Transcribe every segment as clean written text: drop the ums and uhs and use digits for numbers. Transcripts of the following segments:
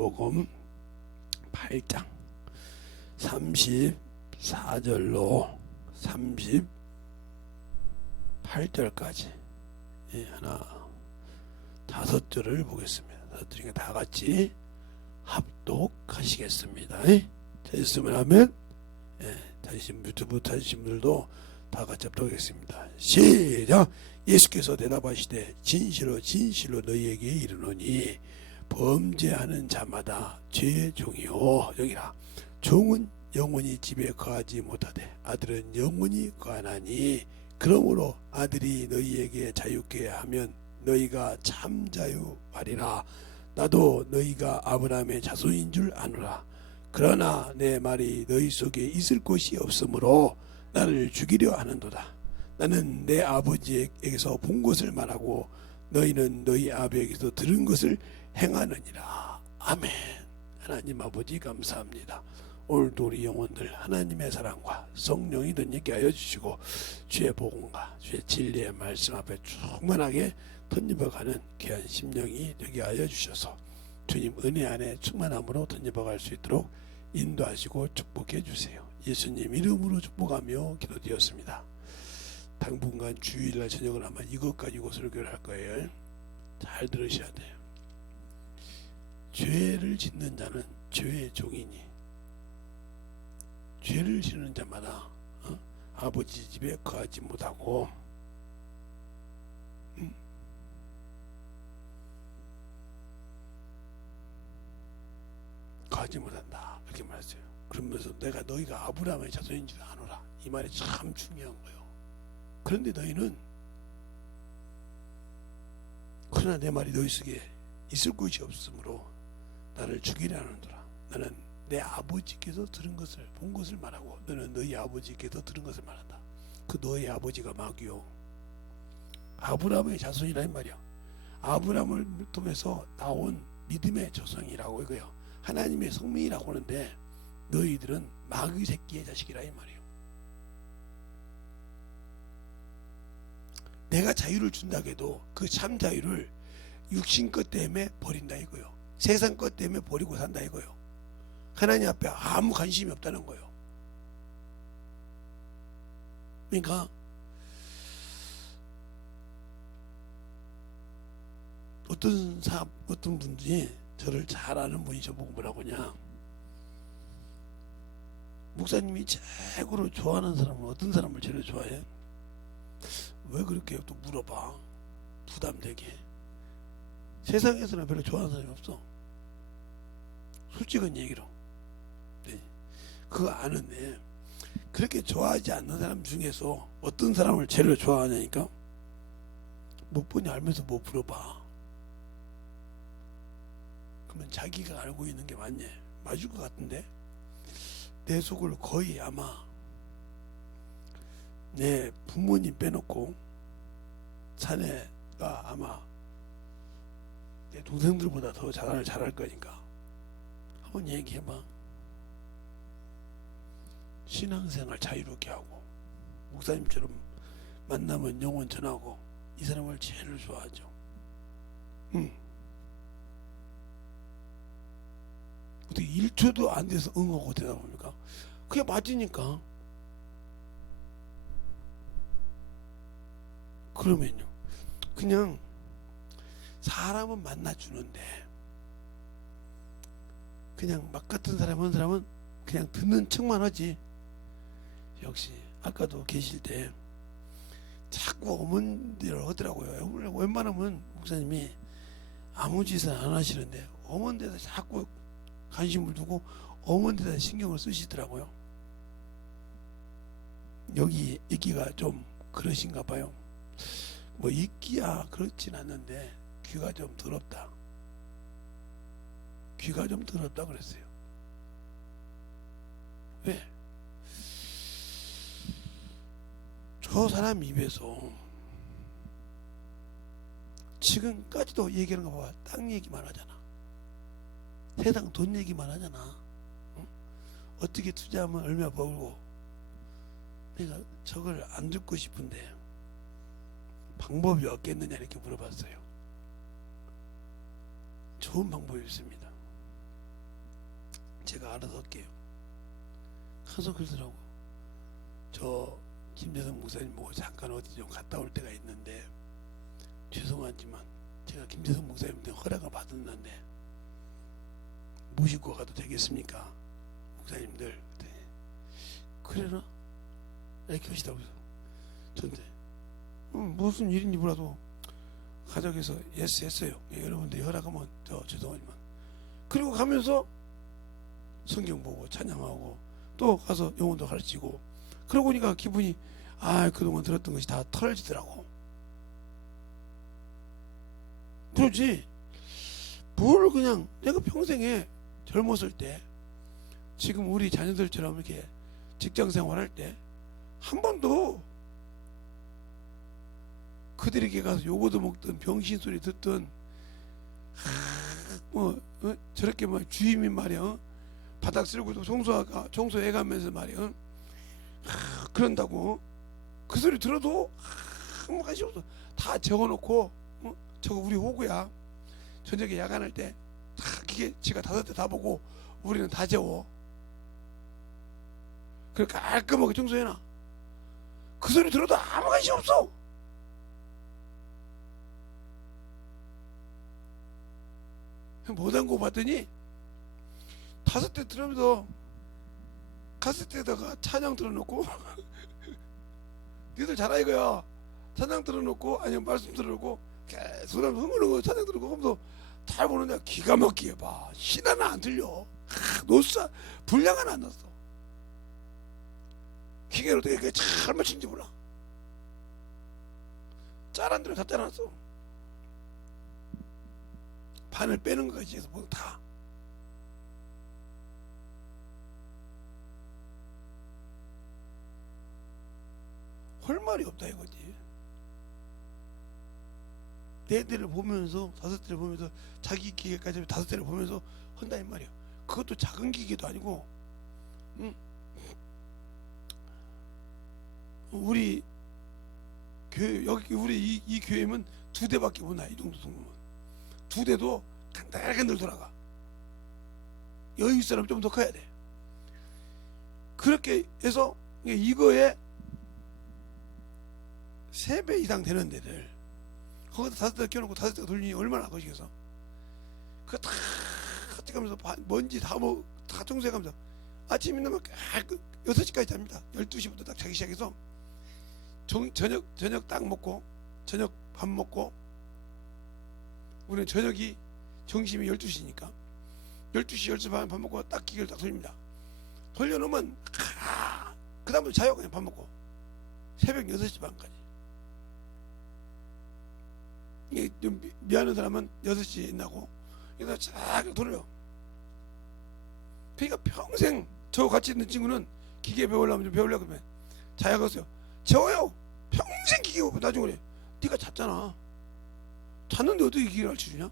마태복음 8장 34절로 38절까지 하나 5절을 보겠습니다. 5절이니까 다 같이 합독하시겠습니다. 됐으면 하면 유튜브 찾으신 분들도 다 같이 합독하겠습니다. 시작. 예수께서 대답하시되 진실로 진실로 너희에게 이르노니 범죄하는 자마다 죄의 종이요. 여기라. 종은 영원히 집에 거하지 못하되 아들은 영원히 거하나니 그러므로 아들이 너희에게 자유케 하면 너희가 참 자유하리라. 나도 너희가 아브라함의 자손인 줄 아노라. 그러나 내 말이 너희 속에 있을 곳이 없으므로 나를 죽이려 하는도다. 나는 내 아버지에게서 본 것을 말하고 너희는 너희 아버지에게서 들은 것을 행하느니라. 아멘. 하나님 아버지 감사합니다. 오늘도 우리 영혼들 하나님의 사랑과 성령이 던지게 하여 주시고 주의 복음과 주의 진리의 말씀 앞에 충만하게 던져가는 귀한 심령이 되게 하여 주셔서 주님 은혜 안에 충만함으로 던져갈 수 있도록 인도하시고 축복해 주세요. 예수님 이름으로 축복하며 기도드렸습니다. 당분간 주일날 저녁을 아마 이것 가지고 설교를 할 거예요. 잘 들으셔야 돼요. 죄를 짓는 자는 죄의 종이니 죄를 지는 자마다 아버지 집에 거하지 못하고 거하지 못한다 이렇게 말했어요. 그러면서 내가 너희가 아브라함의 자손인 줄 아노라. 이 말이 참 중요한 거예요. 그런데 너희는 그러나 내 말이 너희 속에 있을 곳이 없으므로 나를 죽이려 하는도라. 나는 내 아버지께서 들은 것을 본 것을 말하고 너는 너희 아버지께서 들은 것을 말한다. 그 너희 아버지가 마귀요 아브라함의 자손이라는 말이야. 아브라함을 통해서 나온 믿음의 조상이라고 이거요. 하나님의 성민이라고 하는데 너희들은 마귀 새끼의 자식이라 이 말이에요. 내가 자유를 준다고 해도 그 참 자유를 육신 것 때문에 버린다 이거요. 세상 것 때문에 버리고 산다 이거요. 하나님 앞에 아무 관심이 없다는 거예요. 그러니까 어떤 분들이 저를 잘 아는 분이 저보고 뭐라고 하냐. 목사님이 최고로 좋아하는 사람은 어떤 사람을 제일 좋아해? 왜 그렇게 또 물어봐? 부담되게. 세상에서는 별로 좋아하는 사람이 없어. 솔직한 얘기로. 네. 그거 아는데 그렇게 좋아하지 않는 사람 중에서 어떤 사람을 제일 좋아하냐니까 못 보니 알면서 뭐 물어봐. 그러면 자기가 알고 있는 게 맞냐? 맞을 것 같은데 내 속을 거의 아마 내 부모님 빼놓고 자네가 아마 내 동생들보다 더 잘할 거니까 한번 얘기해봐. 신앙생활 자유롭게 하고 목사님처럼 만나면 영혼 전하고 이 사람을 제일 좋아하죠. 어떻게 1초도 안 돼서 응하고 대답합니까? 그게 맞으니까. 그러면요 그냥 사람은 만나주는데 그냥 막 같은 사람 한 사람은 그냥 듣는 척만 하지. 역시 아까도 계실 때 자꾸 어머니를 하더라고요. 웬만하면 목사님이 아무 짓은 안 하시는데 어머니한테 자꾸 관심을 두고 어머니한테 신경을 쓰시더라고요. 여기 있기가 좀 그러신가 봐요. 뭐 있기야 그렇진 않는데 귀가 좀 더럽다. 귀가 좀 더럽다 그랬어요. 왜? 저 사람 입에서 지금까지도 얘기하는 거 봐봐. 땅 얘기만 하잖아. 세상 돈 얘기만 하잖아. 응? 어떻게 투자하면 얼마 벌고. 내가 저걸 안 듣고 싶은데 방법이 없겠느냐 이렇게 물어봤어요. 좋은 방법이 있습니다. 제가 알아서 할게요. 항상 그러더라고. 저 김재성 목사님 보고 잠깐 어디 좀 갔다 올 때가 있는데 죄송하지만 제가 김재성 목사님한테 허락을 받았는데 모시고 가도 되겠습니까? 목사님들. 그래라? 이렇게 하시다고 해서 저한테 무슨 일인지 몰라도 가족에서 예스 했어요. 여러분들 허락하면 저 죄송하지만. 그리고 가면서 성경 보고 찬양하고 또 가서 영혼도 가르치고 그러고 보니까 기분이 그동안 들었던 것이 다 털어지더라고. 그렇지 뭘 그냥 내가 평생에 젊었을 때 지금 우리 자녀들처럼 이렇게 직장 생활할 때 한 번도 그들에게 가서 요거도 먹든 병신 소리 듣든 저렇게 주임이 말이야 바닥 쓸고도 청소해가면서 말이야 그런다고 그 소리 들어도 아무 관심 없어. 다 적어놓고 저거 우리 호구야. 저녁에 야간할 때 다 기계 지가 5대 다 보고 우리는 다 재워. 그래 깔끔하게 청소해놔. 그 소리 들어도 아무 관심 없어. 못한거 봤더니 5대 들으면서 카세트에다가 찬양 들어놓고 니들 잘하 이거야. 찬양 들어놓고 아니면 말씀 들어놓고 계속 흥얼흥얼 찬양 들어놓고 하면서 잘 보는데 기가 막히게 봐. 신 하나 안 들려. 노사 분량 하나 안 났어. 기계로 어떻게 잘 맞춘지 몰라. 짤한 대로 다 짜놨어. 반을 빼는 것까지 해서 뭐 다. 할 말이 없다 이거지. 네 대를 보면서 5대를 보면서 자기 기계까지 5대를 보면서 한다 이 말이야. 그것도 작은 기계도 아니고 우리 교회 여기 우리 이 교회면 2대밖에 못 나. 이 정도 정도면 2대도 간단하게 돌아가. 여유 있는 사람 좀 더 커야 돼. 그렇게 해서 이거에 3배 이상 되는 데를 거기다 5대 껴놓고 5대가 돌리니 얼마나 거시겠어. 그거 다 찍으면서 먼지 다 청소해가면서 아침 일어나면 6시까지 잡니다. 12시부터 딱 자기 시작해서 저녁 딱 먹고 저녁 밥 먹고 우리는 저녁이 점심이 12시니까 12시 12시 반 밥 먹고 딱 기계를 딱 돌립니다. 돌려놓으면 그 다음부터 자요. 그냥 밥 먹고 새벽 6시 반까지. 이게 좀 미안한 사람은 6시에 나고 그래서 쫙 돌려. 그러니까 평생 저 같이 있는 친구는 기계 배우려면 좀 배우려고 그러면 자야겠어요. 재워요. 평생 기계 배우고 나중에 그래. 네가 잤잖아. 잤는데 어떻게 기계를 가르쳐주냐?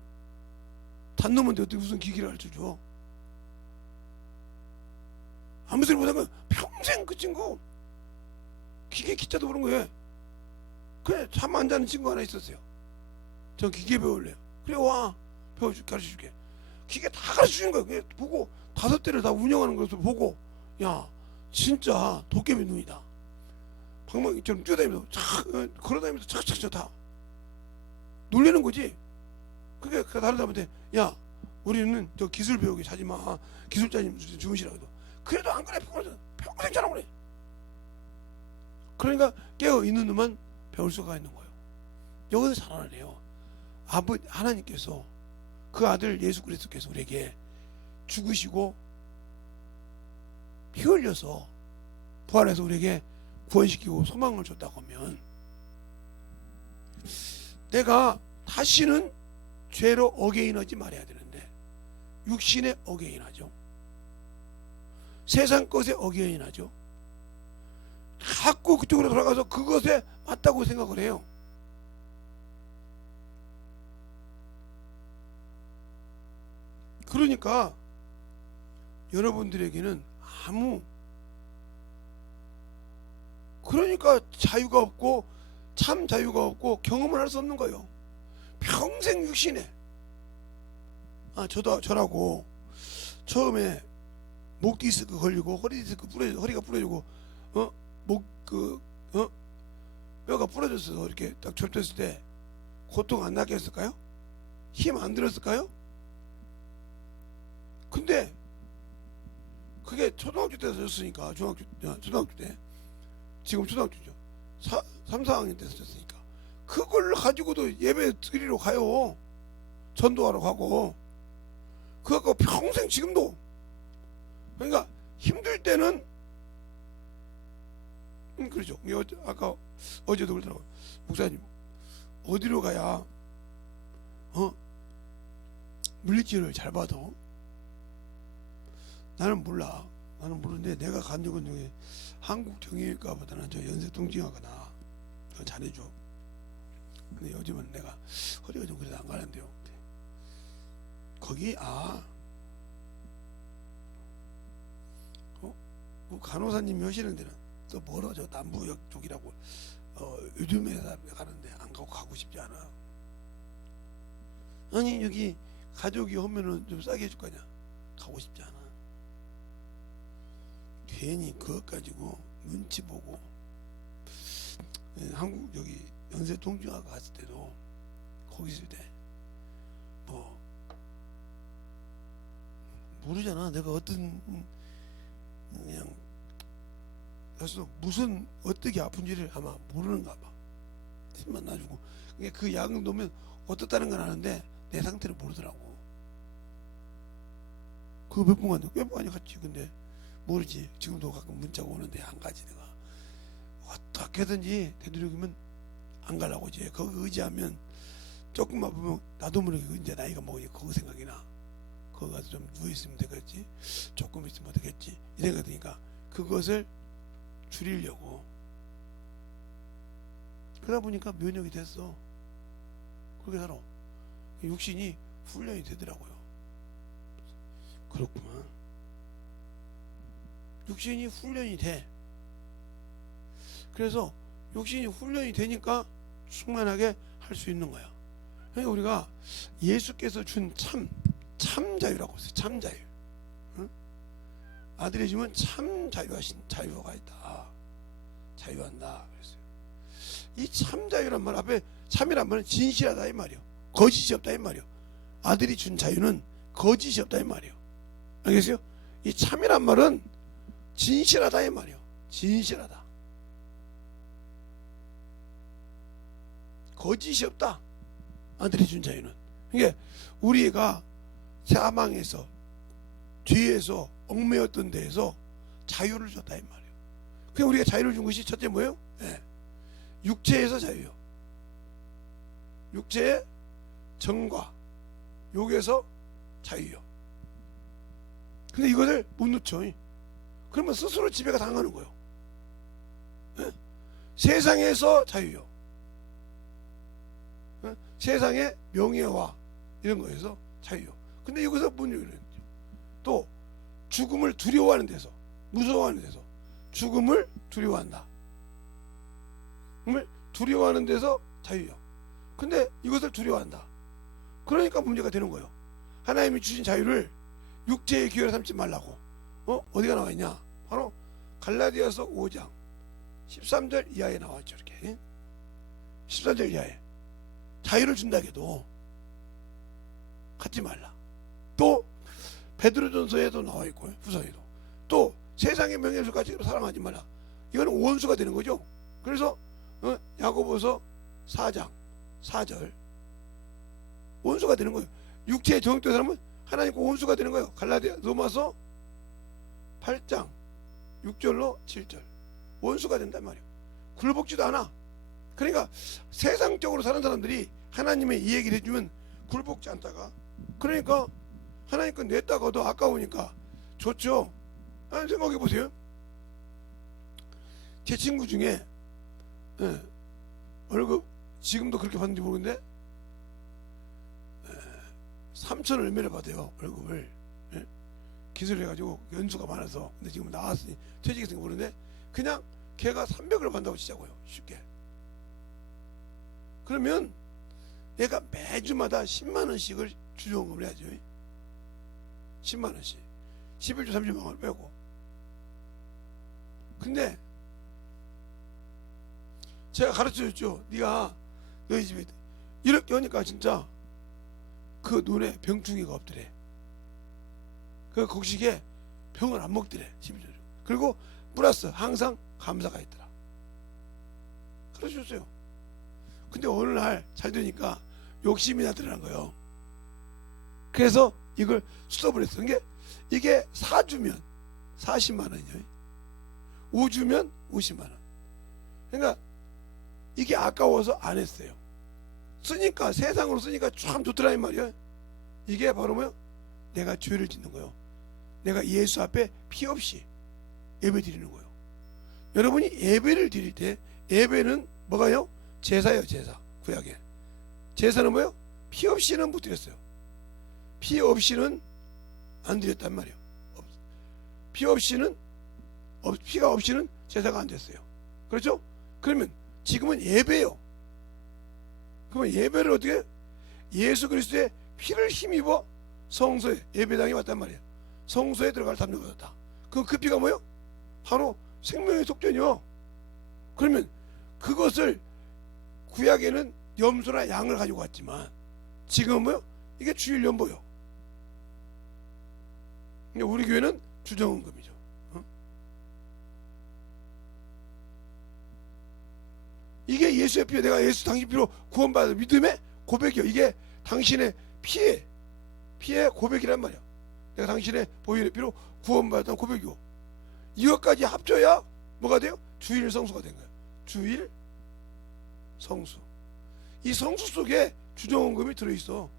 잤 놈한테 어떻게 무슨 기계를 가르쳐줘? 아무 소리 못하면 평생 그 친구 기계 기자도 그런 거예요. 그래 잠 안 자는 친구 하나 있었어요. 저 기계 배울래요. 그래 와 가르쳐줄게. 기계 다 가르쳐주는 거야. 그냥 보고 5대를 다 운영하는 것을 보고 야 진짜 도깨비 눈이다. 방망이처럼 뛰어다니면서 걸어다니면서 착착착 다 놀리는 거지. 그게 다른 사람한테 야 우리는 저 기술 배우기 자지마. 기술자님 주무시라고 해도 그래도 안 그래. 평생 자라고 그래. 그러니까 깨어있는 놈만 배울 수가 있는 거예요. 여기서 자라나네요. 아버지 하나님께서 그 아들 예수 그리스도께서 우리에게 죽으시고 피 흘려서 부활해서 우리에게 구원시키고 소망을 줬다고 하면 내가 다시는 죄로 어게인하지 말아야 되는데 육신에 어게인하죠. 세상 것에 어게인하죠. 자꾸 그쪽으로 돌아가서 그것에 맞다고 생각을 해요. 그러니까 여러분들에게는 그러니까 자유가 없고 참 자유가 없고 경험을 할 수 없는 거예요. 평생 육신에 저라고 처음에 목 디스크 걸리고 허리 디스크 허리가 부러지고 뼈가 부러졌어. 이렇게 딱 접혔을 때 고통 안 나게 했을까요? 힘 안 들었을까요? 근데 그게 초등학교 때 썼으니까, 초등학교 때, 지금 초등학교죠. 3, 4학년 때 썼으니까 그걸 가지고도 예배 드리러 가요. 전도하러 가고. 그거 갖고 평생 지금도. 그러니까 힘들 때는 그렇죠. 아까 어제도 그러더라고요. 목사님, 어디로 가야 물리치료를 잘 받아? 나는 몰라. 나는 모르는데 내가 간 적은 중에 한국정형외과보다는 저 연세통증외과가 나. 그건 잘해줘. 근데 요즘은 내가 허리가 좀 그래도 안 가는데요. 거기 그 간호사님이 하시는 데는 또 멀어져. 남부역 쪽이라고. 요즘에 가는데 안 가고 싶지 않아. 아니 여기 가족이 오면은 좀 싸게 해줄 거 아니야. 가고 싶지 않아. 괜히 그것 가지고 눈치 보고. 한국 여기 연세통증학과 갔을 때도 거기 있을 때 뭐 모르잖아. 내가 어떤 그냥 그래서 무슨 어떻게 아픈지를 아마 모르는가 봐. 힘만 놔주고 그 약을 놓으면 어떻다는 건 아는데 내 상태를 모르더라고. 그거 몇 번 갔는데 꽤 많이 갔지. 근데 모르지. 지금도 가끔 문자가 오는데 안 가지. 내가 어떻게든지 되도록이면 안 가려고 이제 거기 의지하면 조금 아프면 나도 모르게 이제 나이가 먹으니까 그거 생각이 나. 거기 가서 좀 누워있으면 되겠지, 조금 있으면 되겠지 이 생각이 드니까 그것을 줄이려고. 그러다 보니까 면역이 됐어. 그렇게 살아. 육신이 훈련이 되더라고요. 그렇구만. 육신이 훈련이 돼. 그래서 육신이 훈련이 되니까 충만하게 할 수 있는 거야. 그러니까 우리가 예수께서 준 참 자유라고 했어요. 참 자유. 응? 아들이 주면 참 자유가 있다. 자유한다. 그랬어요. 이 참 자유란 말 앞에 참이란 말은 진실하다 이 말이요. 거짓이 없다 이 말이요. 아들이 준 자유는 거짓이 없다 이 말이요. 알겠어요? 이 참이란 말은 진실하다 이 말이요. 진실하다. 거짓이 없다. 아들이 준 자유는. 이게 우리가 사망에서 뒤에서 얽매였던 데에서 자유를 줬다 이 말이에요. 그냥 우리가 자유를 준 것이 첫째 뭐예요? 네. 육체에서 자유요. 육체의 정과 욕에서 자유요. 근데 이것을 못 놓죠. 그러면 스스로 지배가 당하는 거예요. 네? 세상에서 자유요. 네? 세상의 명예와 이런 거에서 자유요. 근데 여기서 문제는 또 죽음을 두려워하는 데서, 무서워하는 데서 죽음을 두려워한다. 죽음을 두려워하는 데서 자유요. 근데 이것을 두려워한다. 그러니까 문제가 되는 거예요. 하나님이 주신 자유를 육체의 기회로 삼지 말라고. 어디가 나와 있냐? 바로 갈라디아서 5장 13절 이하에 나왔죠. 이렇게 13절 이하에 자유를 준다해도 갖지 말라. 또 베드로전서에도 나와 있고요. 후서에도 또 세상의 명예를 가지고 사랑하지 말라. 이거는 원수가 되는 거죠. 그래서 야고보서 4장 4절 원수가 되는 거예요. 육체에 정욕된 사람은 하나님과 원수가 되는 거예요. 갈라디아 로마서 8장 6절로 7절 원수가 된단 말이에요. 굴복지도 않아. 그러니까 세상적으로 사는 사람들이 하나님의 이 얘기를 해주면 굴복지 않다가, 그러니까 하나님 건 냈다가도 아까우니까 좋죠. 생각해 보세요. 제 친구 중에 월급 지금도 그렇게 받는지 모르겠는데 3천 얼마를 받아요. 월급을. 기술을 해가지고 연수가 많아서. 근데 지금 나왔으니 퇴직했으니까 모르는데 그냥 걔가 300을 받는다고 치자고요. 쉽게. 그러면 얘가 매주마다 10만 원씩을 주조금을 해야죠. 10만 원씩. 11조 30만원을 빼고. 근데 제가 가르쳐줬죠. 네가 너희 집에 이렇게 하니까 진짜 그 눈에 병충해가 없더래. 그 곡식에 병을 안 먹더래. 11조. 그리고 플러스 항상 감사가 있더라. 가르쳐줬어요. 근데 어느 날 잘 되니까 욕심이 나더라는 거예요. 그래서 이걸 스톱을 했어. 이게 4주면 40만 원이에요. 5주면 50만 원. 그러니까 이게 아까워서 안 했어요. 쓰니까 세상으로 쓰니까 참 좋더라 이 말이야. 이게 바로 뭐요? 내가 죄를 짓는 거예요. 내가 예수 앞에 피 없이 예배 드리는 거예요. 여러분이 예배를 드릴 때 예배는 뭐가요? 제사예요. 제사. 구약에 제사는 뭐예요? 피 없이는 못 드렸어요. 피 없이는 안 드렸단 말이에요. 피가 없이는 제사가 안 됐어요. 그렇죠? 그러면 지금은 예배예요. 그러면 예배를 어떻게 해요? 예수 그리스도의 피를 힘입어 성소에 예배당에 왔단 말이에요. 성소에 들어갈 담력을 얻었다. 그 피가 뭐예요? 바로 생명의 속전이요. 그러면 그것을 구약에는 염소나 양을 가지고 왔지만 지금은 뭐요? 이게 주일 연보요. 우리 교회는 주정헌금이죠. 이게 예수의 피요. 내가 예수 당신 피로 구원받은 믿음의 고백이요. 이게 당신의 피의 고백이란 말이야. 내가 당신의 보혈의 피로 구원받은 고백이고, 이것까지 합쳐야 뭐가 돼요? 주일 성수가 된 거예요. 주일 성수. 이 성수 속에 주정헌금이 들어있어.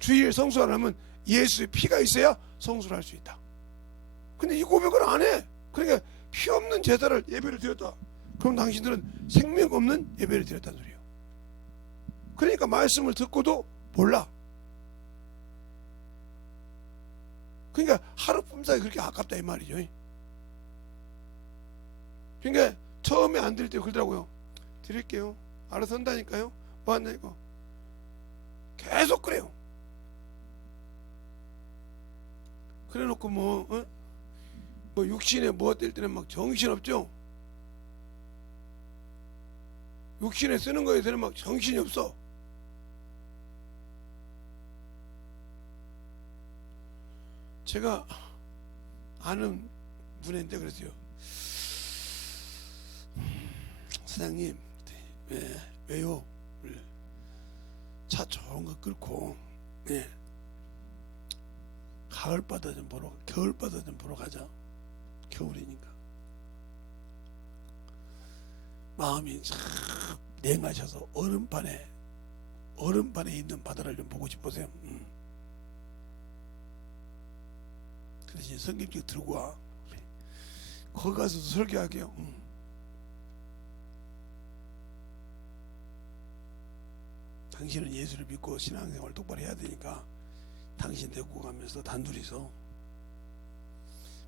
주일 성수 안 하면 예수의 피가 있어야 성수를 할 수 있다. 근데 이 고백을 안 해. 그러니까 피 없는 제사를 예배를 드렸다. 그럼 당신들은 생명 없는 예배를 드렸다는 소리예요. 그러니까 말씀을 듣고도 몰라. 그러니까 하루 품삯이 그렇게 아깝다 이 말이죠. 그러니까 처음에 안 드릴 때 그러더라고요. 드릴게요. 알아서 한다니까요. 뭐 한다니까. 계속 그래요. 그래 놓고 뭐 육신에 뭐 될 때는 막 정신없죠. 육신에 쓰는 거에 대해서는 막 정신이 없어. 제가 아는 분인데 그랬어요. 사장님, 왜요? 차 좋은 거 끌고 가을바다 좀 보러, 겨울바다 좀 보러 가자. 겨울이니까 마음이 참 냉하셔서 얼음판에 있는 바다를 좀 보고 싶으세요. 그 대신 성경책 들고 와. 거기 가서 설교할게요. 당신은 예수를 믿고 신앙생활 똑바로 해야 되니까 당신 데리고 가면서 단둘이서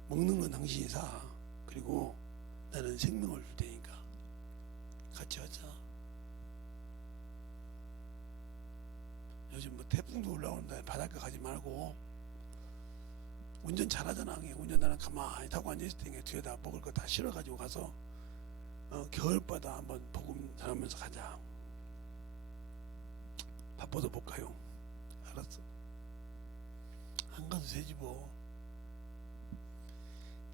먹는 건 당신이 사. 그리고 나는 생명을 줄 테니까 같이 하자. 요즘 뭐 태풍도 올라오는데 바닷가 가지 말고 운전 잘하잖아. 운전 나는 가만히 타고 앉아있을 테니까 뒤에다 먹을 거 다 실어가지고 가서 겨울바다 한번 복음 전하면서 가자. 바빠도 못 가요. 알았어. 안 가도 되지 뭐.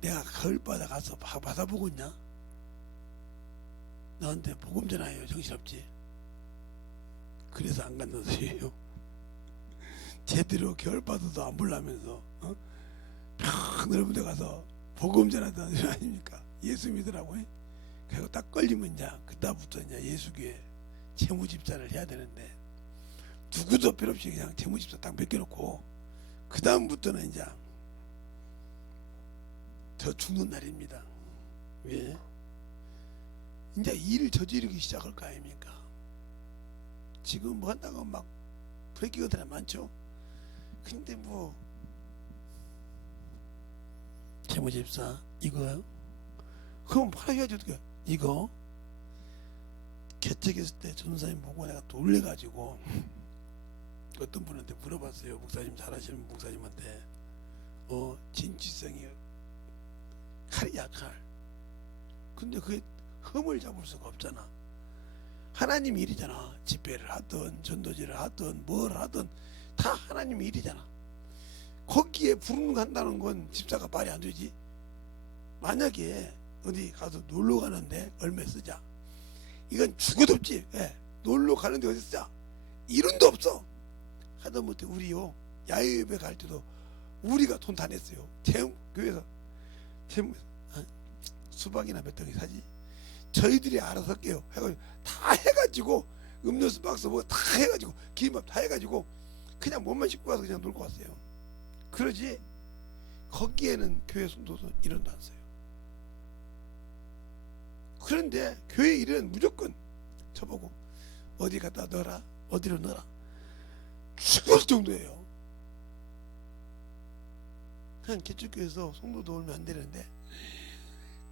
내가 겨울바다 가서 바다 보고 있냐? 너한테 복음 전하요. 정신없지? 그래서 안 간다는 소리예요. 제대로 겨울바다도 안 보려면서 평 넓은 데 가서 복음 전하다는 소리 아닙니까? 예수 믿으라고. 그리고 딱 걸리면 이제 그다음부터 이제 예수교회 재무집사를 해야 되는데 누구도 필요 없이 그냥 재무집사 딱 맡겨놓고 그 다음부터는 이제 저 죽는 날입니다. 왜? 이제 일을 저지르기 시작할 거 아닙니까? 지금 뭐 한다고 막 브레이크가 많죠? 근데 뭐 재무집사 이거요? 그럼 팔아야지 어떻게? 이거 개척했을 때 전사님 보고 내가 놀래가지고 어떤 분한테 물어봤어요. 목사님 잘하시는 목사님한테 진취성이 칼이야 칼. 근데 그게 흠을 잡을 수가 없잖아. 하나님 일이잖아. 집회를 하든 전도지를 하든 뭘 하든 다 하나님 일이잖아. 거기에 불응한다는 건 집사가 말이 안 되지. 만약에 어디 가서 놀러 가는데 얼마 쓰자. 이건 죽어도 없지. 예. 놀러 가는데 어디 쓰자. 이론도 없어. 하다못해 우리요 야외예배 갈 때도 우리가 돈 다 냈어요. 교회에서 수박이나 몇 덩이 사지. 저희들이 알아서 할게요. 다 해가지고 음료수 박스 뭐 다 해가지고 김밥 다 해가지고 그냥 몸만 씻고 가서 그냥 놀고 왔어요. 그러지 거기에는 교회 성도도 일원도 안 써요. 그런데 교회 일은 무조건 저보고 어디 갖다 넣어라, 어디로 넣어라, 죽을 정도예요. 그냥 개척교회에서 성도도 오면 안 되는데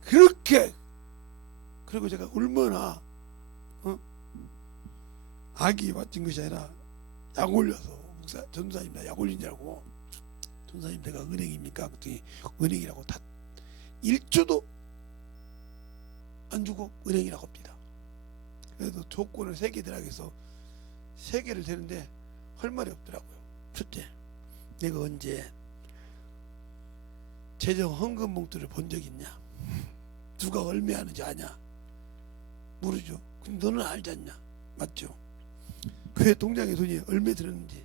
그렇게. 그리고 제가 얼마나 악이 맞은 것이 아니라 약 올려서 목사 전사님 나 약 올린 줄 알고 전사님 내가 은행입니까? 그랬더니 은행이라고 다 1조도 안 주고 은행이라고 합니다. 그래도 조건을 3개 들어가기 위해서 3개를 되는데 할 말이 없더라고요. 첫째, 내가 언제 재정 헌금 봉투를 본 적 있냐? 누가 얼마 하는지 아냐? 모르죠. 그럼 너는 알지 않냐? 맞죠? 교회 통장에 돈이 얼마 들었는지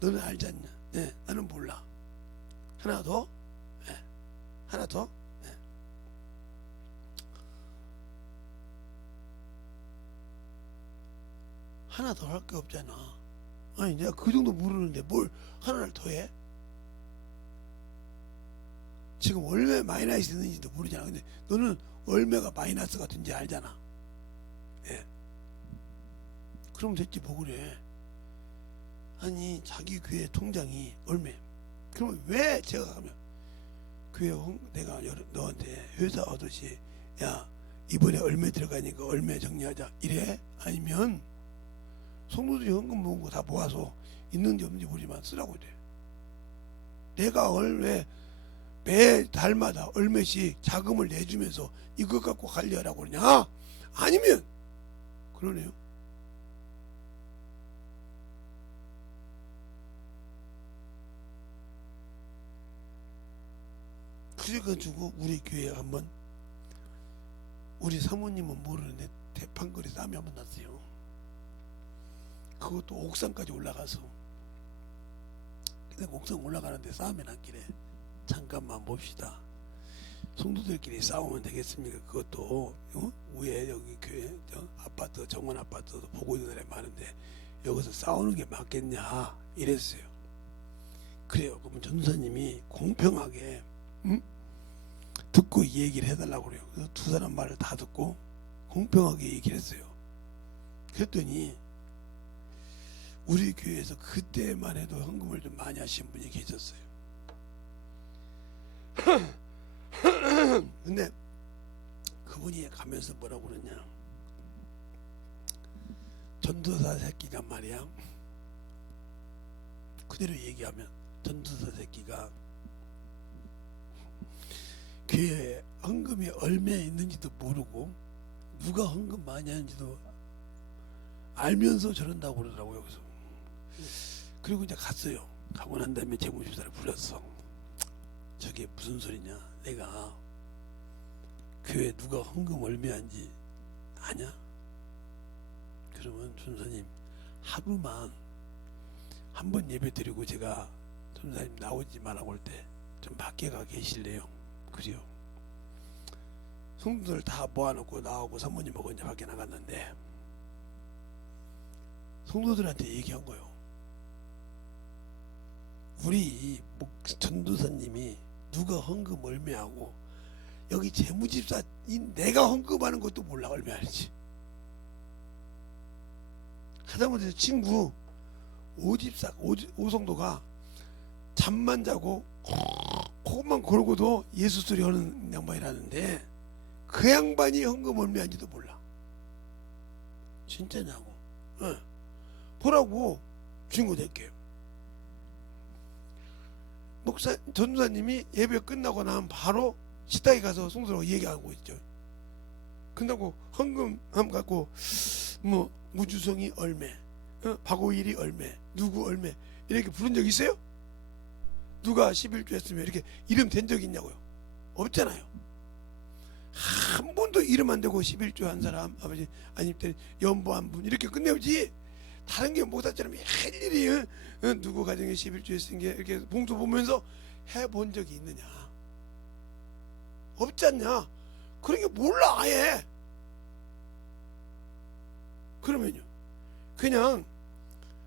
너는 알지 않냐? 네, 나는 몰라. 하나 더? 네. 하나 더? 네. 하나 더 할 게 없잖아. 아니 내가 그 정도 모르는데 뭘 하나를 더 해? 지금 얼마 마이너스 있는지도 모르잖아. 근데 너는 얼마가 마이너스가 된지 알잖아. 예. 그럼 됐지 뭐 그래. 아니 자기 교회 통장이 얼마. 그러면 왜 제가 가면 교회 내가 너한테 회사 하듯이 야 이번에 얼마 들어가니까 얼마 정리하자 이래? 아니면 성도들이 헌금 모은 거 다 모아서 있는지 없는지 모르지만 쓰라고 그래. 내가 매 달마다 얼마씩 자금을 내주면서 이거 갖고 관리하라고 그러냐? 아니면 그러네요. 그래가지고 우리 교회에 한번 우리 사모님은 모르는데 대판거리 싸움이 한번 났어요. 그것도 옥상까지 올라가서. 근데 옥상 올라가는데 싸움이 났길래 잠깐만 봅시다. 성도들끼리 싸우면 되겠습니까? 그것도 위에 여기 교회 아파트 정원 아파트도 보고 있는 사람이 많은데 여기서 싸우는 게 맞겠냐 이랬어요. 그래요. 그러면 전도사님이 공평하게 듣고 얘기를 해달라고 그래요. 그래서 두 사람 말을 다 듣고 공평하게 얘기를 했어요. 그랬더니 우리 교회에서 그때만 해도 헌금을 좀 많이 하신 분이 계셨어요. 근데 그분이 가면서 뭐라고 그러냐, 전도사 새끼가 말이야, 그대로 얘기하면 전도사 새끼가 교회에 헌금이 얼마 있는지도 모르고 누가 헌금 많이 하는지도 알면서 저런다고 그러더라고요. 그리고 이제 갔어요. 가고 난 다음에 재무집사를 불렀어. 저게 무슨 소리냐, 내가 교회 누가 헌금 얼마 한지 아냐? 그러면 전사님 하루만 한 번 예배 드리고 제가 전사님 나오지 말라고 할 때 좀 밖에 가 계실래요? 그래요. 성도들 다 모아놓고 나오고 사모님하고 이제 밖에 나갔는데 성도들한테 얘기한 거예요. 우리 전도사님이 누가 헌금 얼마하고 여기 재무집사인 내가 헌금하는 것도 몰라 얼마 하는지. 하다못해 친구 오성도가 잠만 자고 코만 골고도 예수 소리 하는 양반이라는데 그 양반이 헌금 얼마 하는지도 몰라. 진짜냐고. 보라고 친구 될게요. 전도사님이 예배 끝나고 나면 바로 식당에 가서 성도라고 얘기하고 있죠. 끝나고 헌금함 갖고 뭐 무주성이 얼매, 박오일이 얼매, 누구 얼매 이렇게 부른 적 있어요? 누가 11조 했으면 이렇게 이름 된 적 있냐고요? 없잖아요. 한 번도 이름 안 되고 11조 한 사람, 아버지 아니면 연보 한 분 이렇게 끝내지. 다른 게 목사처럼 일일이 누구 가정에 11조 했은 게 이렇게 봉투 보면서 해본 적이 있느냐? 없지 않냐? 그런 게 몰라 아예. 그러면요, 그냥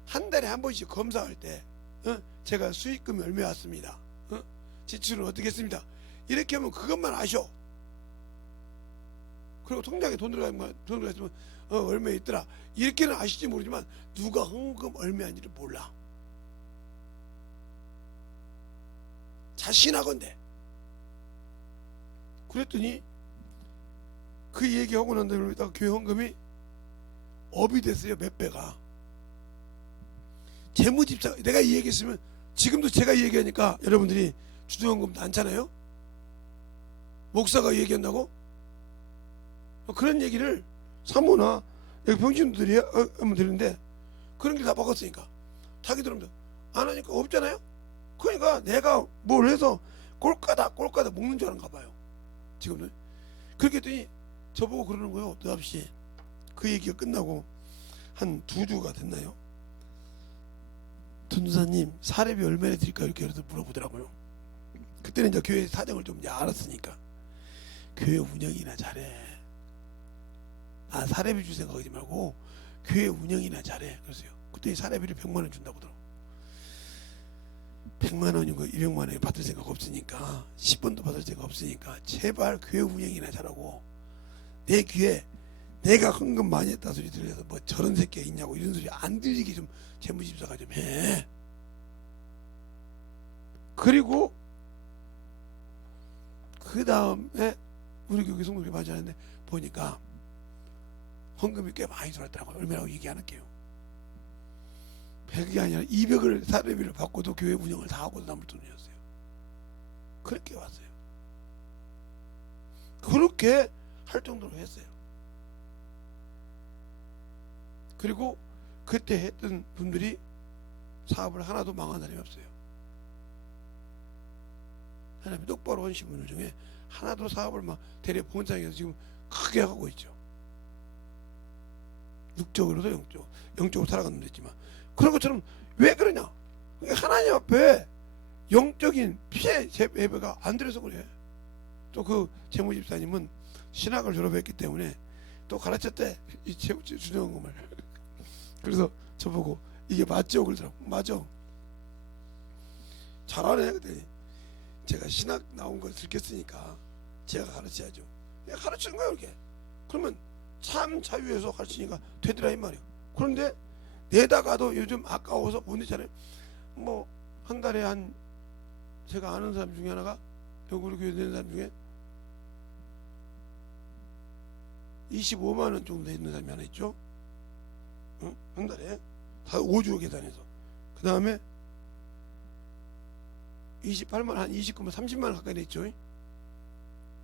한 달에 한 번씩 검사할 때 제가 수익금이 얼마 왔습니다, 지출은 어떻게 했습니다, 이렇게 하면 그것만 아셔. 그리고 통장에 돈 들어갔으면 얼마 있더라 이렇게는 아실지 모르지만 누가 헌금 얼마인지를 몰라. 자신하건대. 그랬더니 그 얘기하고 난 다음에 교회 헌금이 업이 됐어요. 몇 배가. 재무집사, 내가 이 얘기했으면 지금도 제가 얘기하니까 여러분들이 주도헌금 많잖아요. 목사가 얘기한다고? 그런 얘기를 사모나 여기 병신들이 하면 되는데 그런 게 다 바꿨으니까 자기들은 안 하니까 없잖아요. 그러니까 내가 뭘 해서 꼴까다 먹는 줄 아는가 봐요 지금은. 그렇게 했더니 저보고 그러는 거예요. 느닷없이 그 얘기가 끝나고 한 2주가 됐나요? 전도사님 사례비 얼마나 드릴까요? 이렇게 물어보더라고요. 그때는 이제 교회 사정을 좀 알았으니까 교회 운영이나 잘해. 사례비 줄 생각하지 말고 교회 운영이나 잘해. 그랬어요. 그때 사례비를 100만 원 준다고 하더라고. 100만 원이고 200만 원에 받을 생각 없으니까 10번도 받을 생각 없으니까 제발 교회 운영이나 잘하고 내 귀에 내가 헌금 많이 했다 소리 들려서 뭐 저런 새끼가 있냐고 이런 소리 안 들리게 좀 재무집사가 좀 해. 그리고 그 다음에 우리 교회 성도들이 맞이하는데 보니까 헌금이 꽤 많이 들어왔더라고요. 얼마라고 얘기 안 할게요. 100이 아니라 200을 사례비를 받고도 교회 운영을 다 하고 남을 돈이었어요. 그렇게 왔어요. 그렇게 할 정도로 했어요. 그리고 그때 했던 분들이 사업을 하나도 망한 사람이 없어요. 하나님이 똑바로 하신 분들 중에 하나도 사업을 막 대래 본상에서 지금 크게 하고 있죠. 육적으로도 영적으로 살아가는 데 있지만 그런 것처럼 왜 그러냐? 하나님 앞에 영적인 피해 예배가 안 들어서 그래. 또 그 재무집사님은 신학을 졸업했기 때문에 또 가르쳤대 이 주정금을. 그래서 저보고 이게 맞죠? 그러더라고. 맞아. 잘하네. 그랬더니 제가 신학 나온 걸 들켰으니까 제가 가르쳐야죠. 가르치는 거야 이렇게. 그러면 참 자유에서 가르치니까 되더라 이 말이에요. 그런데 내다가도 요즘 아까워서 못 내잖아요. 뭐 한 달에 한 제가 아는 사람 중에 하나가 여기 우리 교회 내는 사람 중에 25만 원 정도 되는 사람이 하나 있죠. 한 달에 다 5주 계산해서. 그 다음에 28만 원, 한 29만 30만 원 가까이 냈죠.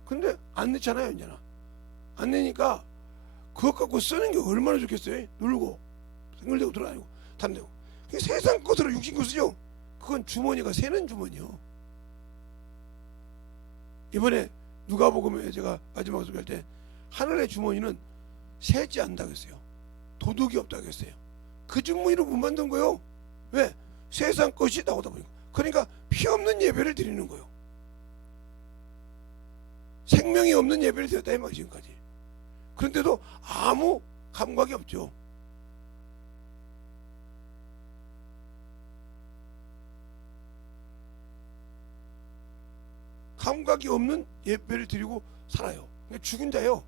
근데 안 냈잖아요 이제는. 안 내니까 그것 갖고 쓰는 게 얼마나 좋겠어요. 놀고 생글대고 돌아다니고 다니고. 세상 것으로 육신 거 쓰죠. 그건 주머니가 새는 주머니요. 이번에 누가복음에 제가 마지막으로 소개할 때 하늘의 주머니는 새지 않는다고 했어요. 도둑이 없다고 했어요. 그 주머니로 못 만든 거예요. 왜? 세상 것이 나오다 보니까. 그러니까 피 없는 예배를 드리는 거예요. 생명이 없는 예배를 드렸다 이 말이에요 지금까지. 그런데도 아무 감각이 없죠. 감각이 없는 예배를 드리고 살아요. 그러니까 죽은 자예요.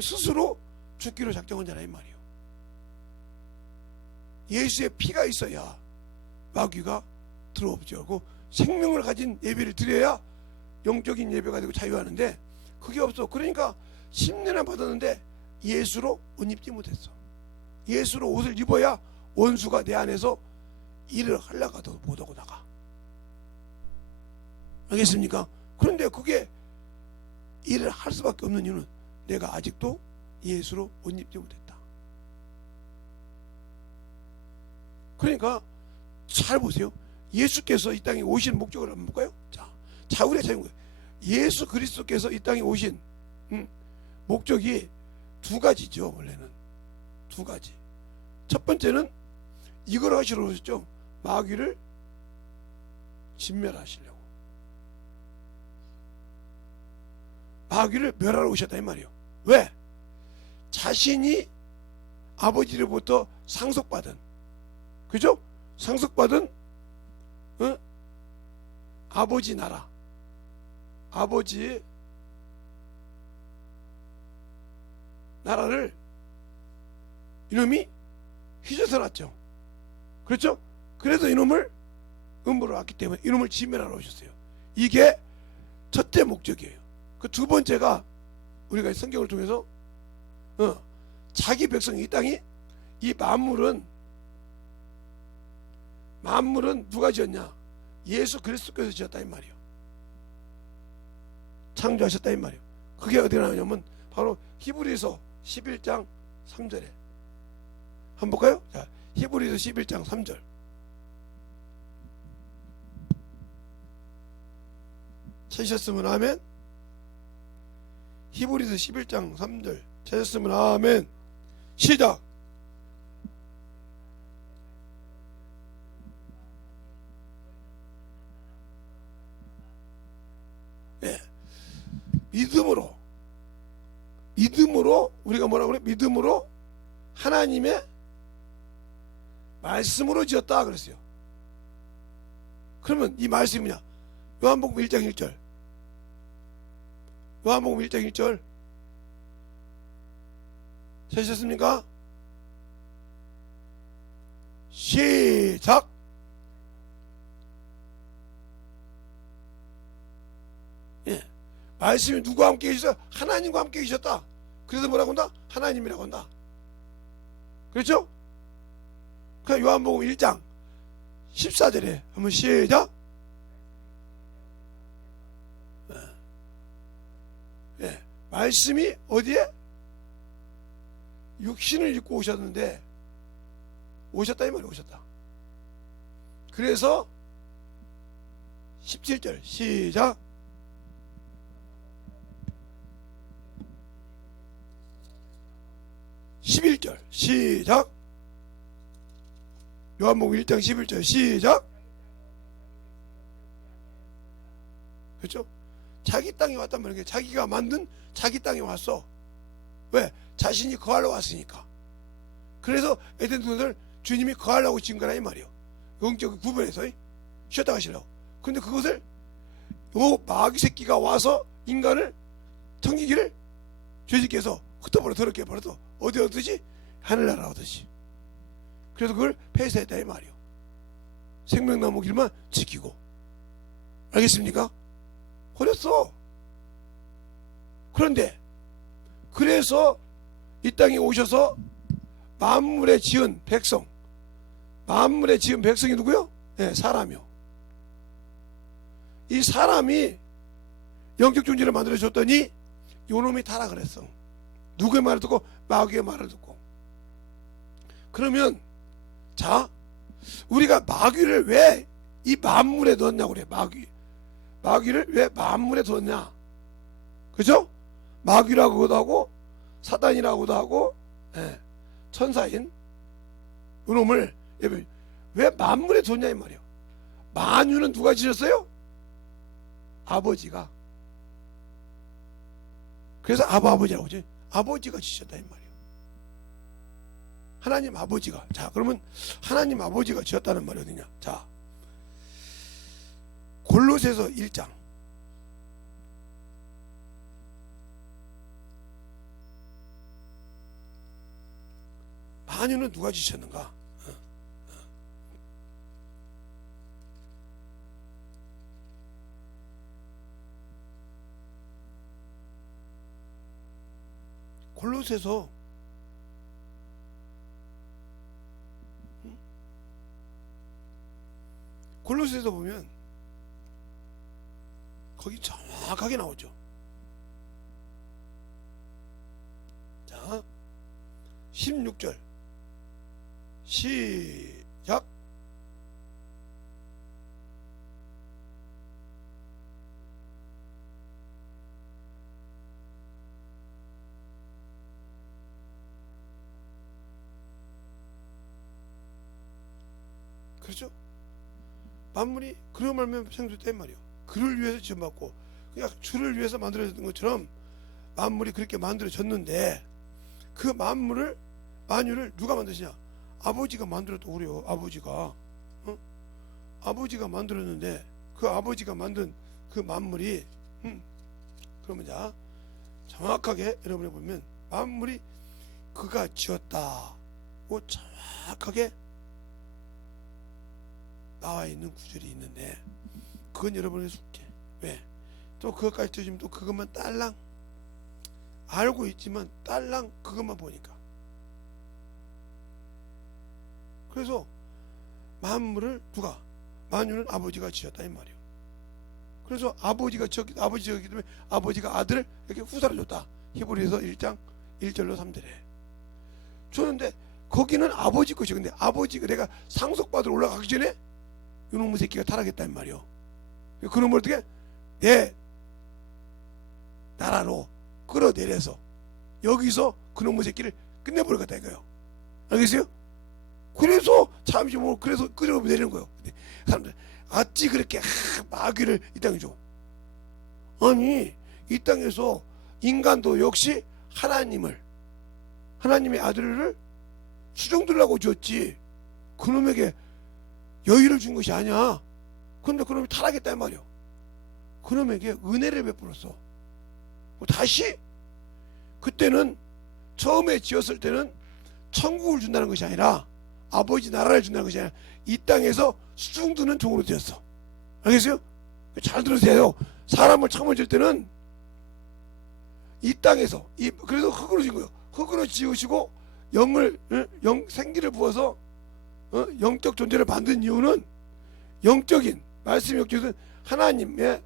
스스로 죽기로 작정한 자라 이 말이에요. 예수의 피가 있어야 마귀가 들어오지 않고 생명을 가진 예배를 드려야 영적인 예배가 되고 자유하는데 그게 없어. 그러니까 10년을 받았는데 예수로 옷 입지 못했어. 예수로 옷을 입어야 원수가 내 안에서 일을 하려고 하도 못하고 나가. 알겠습니까? 그런데 그게 일을 할 수밖에 없는 이유는 내가 아직도 예수로 옷 입지 못했다. 그러니까 잘 보세요. 예수께서 이 땅에 오신 목적을 한번 볼까요? 자 우리가 찾은 거예요. 예수 그리스도께서 이 땅에 오신 목적이 두 가지죠. 원래는 두 가지. 첫 번째는 이걸 하시러 오셨죠. 마귀를 진멸하시려고. 마귀를 멸하러 오셨다 이 말이에요. 왜? 자신이 아버지로부터 상속받은, 그죠? 상속받은 아버지 나라, 아버지의 나라를 이놈이 휘저서 놨죠. 그렇죠? 그래서 이놈을 음부로 왔기 때문에 이놈을 진멸하러 오셨어요. 이게 첫째 목적이에요. 그 두 번째가 우리가 성경을 통해서 자기 백성이 이 땅이 이 만물은 누가 지었냐? 예수 그리스도께서 지었다 이 말이에요. 창조하셨다 이 말이에요. 그게 어디 나오냐면 바로 히브리서 11장 3절에 한번 볼까요? 자, 히브리서 11장 3절. 찾으셨으면 아멘. 히브리서 11장 3절 찾으셨으면 아멘. 시작. 예. 믿음으로 우리가 뭐라고 그래? 믿음으로 하나님의 말씀으로 지었다 그랬어요. 그러면 이 말씀이 뭐냐? 요한복음 1장 1절. 요한복음 1장 1절 찾으셨습니까? 시작. 예. 말씀이 누구와 함께 계셨어요? 하나님과 함께 계셨다. 그래서 뭐라고 한다? 하나님이라고 한다. 그렇죠? 그 요한복음 1장 14절에 한번 시작. 예. 말씀이 어디에? 육신을 입고 오셨는데 오셨다 이 말이 오셨다. 그래서 17절 시작. (11절) 시작. 요한복음 1장 11절 시작. 그렇죠? 자기 땅에 왔단 말이에요. 자기가 만든 자기 땅에 왔어. 왜? 자신이 거하러 왔으니까. 그래서 에덴 동산을 주님이 거하려고 지은 거라 이 말이에요. 영적 구분해서 쉬었다 가시려고. 근데 그것을 요 마귀 새끼가 와서 인간을 청기기를 죄짓게 해서 흩어버려 더럽게 버려서 어디 얻듯이 하늘나라 얻듯이. 그래서 그걸 폐쇄했다 이 말이에요. 생명나무 길만 지키고. 알겠습니까? 버렸어. 그런데 그래서 이 땅에 오셔서 만물에 지은 백성, 만물에 지은 백성이 누구요? 네, 사람이요. 이 사람이 영적 존재를 만들어줬더니 요놈이 타라 그랬어. 누구의 말을 듣고? 마귀의 말을 듣고. 그러면 자, 우리가 마귀를 왜 이 만물에 넣었냐고 그래. 마귀를 왜 만물에 뒀냐? 그죠? 마귀라고도 하고 사단이라고도 하고 천사인 그놈을 왜 만물에 뒀냐 이 말이에요. 만유는 누가 지었어요? 아버지가. 그래서 아버지라고 하지. 아버지가 지셨다 이 말이에요. 하나님 아버지가. 자, 그러면 하나님 아버지가 지었다는 말이 어디냐? 자, 골로새서 1장 만유는 누가 지셨는가? 골로새서 보면 거기 정확하게 나오죠. 자, 16절 시작. 그렇죠? 만물이 그런 말면 생수된 말이요. 그를 위해서 지음받고 그냥 주를 위해서 만들어졌던 것처럼 만물이 그렇게 만들어졌는데 그 만물을 만유를 누가 만드시냐? 아버지가 만들었다고 그래요. 아버지가 아버지가 만들었는데 그 아버지가 만든 그 만물이 그러면 자 정확하게 여러분이 보면 만물이 그가 지었다고 정확하게 나와 있는 구절이 있는데 그건 여러분의 숙제. 왜? 또 그것까지 쳐주면 또 그것만 딸랑 알고 있지만 딸랑 그것만 보니까 그래서 만물을 누가? 만유는 아버지가 지었다 이 말이에요. 그래서 아버지 지었기 때문에 아버지가 아들을 이렇게 후사를 줬다. 히브리서 1장 1절로 3절에 줬는데 거기는 아버지 것이 근데 아버지가 내가 상속받으러 올라가기 전에 요놈의 새끼가 타락했단 말이요. 그놈을 어떻게 내 나라로 끌어내려서 여기서 그놈의 새끼를 끝내버렸다 이거요. 알겠어요? 그래서 잠시 뭐 그래서 끌어내리는 거예요. 근데 사람들 어찌 그렇게 마귀를 이 땅에 줘? 아니 이 땅에서 인간도 역시 하나님의 아들을 수종들라고 줬지 그놈에게 여유를 준 것이 아니야. 그런데 그놈이 타락했단 말이야. 그놈에게 은혜를 베풀었어. 다시 그때는 처음에 지었을 때는 천국을 준다는 것이 아니라 아버지 나라를 준다는 것이 아니라 이 땅에서 수중드는 종으로 되었어. 알겠어요? 잘 들으세요. 사람을 처음 질 때는 이 땅에서 그래서 흙으로 진 거예요. 흙으로 지으시고 생기를 부어서 영적 존재를 만든 이유는 영적인 말씀이 역적인 하나님의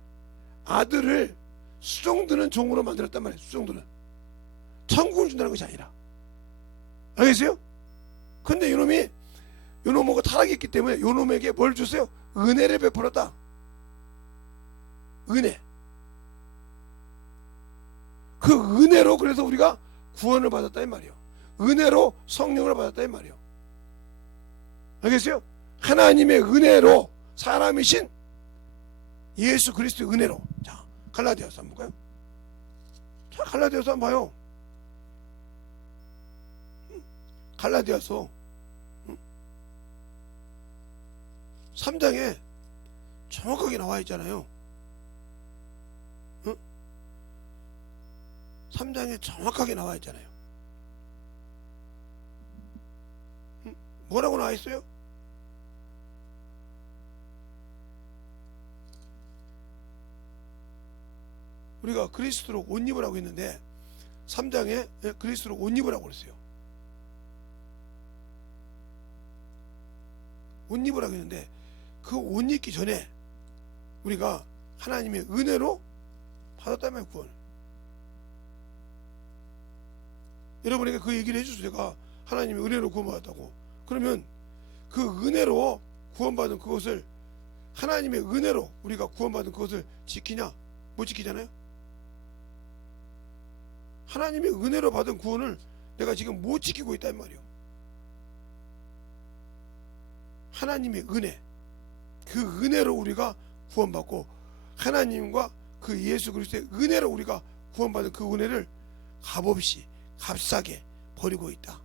아들을 수종드는 종으로 만들었단 말이에요. 수종드는 천국을 준다는 것이 아니라. 알겠어요? 근데 요놈하고 타락했기 때문에 요놈에게 뭘 줬어요? 은혜를 베풀었다. 은혜. 그 은혜로 그래서 우리가 구원을 받았다 이 말이에요. 은혜로 성령을 받았다 이 말이에요. 알겠어요? 하나님의 은혜로 사람이신 예수 그리스도의 은혜로. 자, 갈라디아서 한번 볼까요? 자, 갈라디아서 한번 봐요. 갈라디아서 3장에 정확하게 나와 있잖아요. 3장에 정확하게 나와 있잖아요. 뭐라고 나와 있어요? 우리가 그리스도로 옷 입으라고 했는데 3장에 그리스도로 옷 입으라고 그랬어요. 옷 입으라고 했는데 그 옷 입기 전에 우리가 하나님의 은혜로 받았다면 구원. 여러분에게 그 얘기를 해주세요. 제가 하나님의 은혜로 구원받았다고. 그러면 그 은혜로 구원받은 그것을 하나님의 은혜로 우리가 구원받은 그것을 지키냐? 못 지키잖아요. 하나님의 은혜로 받은 구원을 내가 지금 못 지키고 있단 말이에요. 하나님의 은혜, 그 은혜로 우리가 구원받고 하나님과 그 예수 그리스도의 은혜로 우리가 구원받은 그 은혜를 값없이 값싸게 버리고 있다.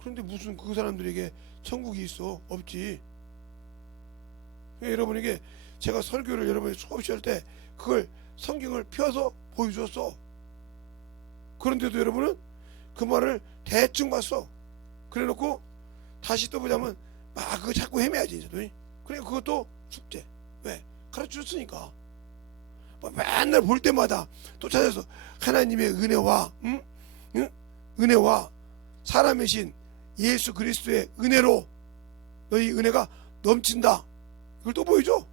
그런데 무슨 그 사람들에게 천국이 있어? 없지. 여러분에게 제가 설교를 여러분이 수없이 할 때 그걸 성경을 펴서 보여줬어. 그런데도 여러분은 그 말을 대충 봤어. 그래놓고 다시 또 보자면 막 그거 자꾸 헤매야지 이제. 그래 그것도 숙제. 왜? 가르쳐줬으니까. 뭐 맨날 볼 때마다 또 찾아서 하나님의 은혜와 은혜와 사람이신 예수 그리스도의 은혜로 너희 은혜가 넘친다. 이걸 또 보여줘.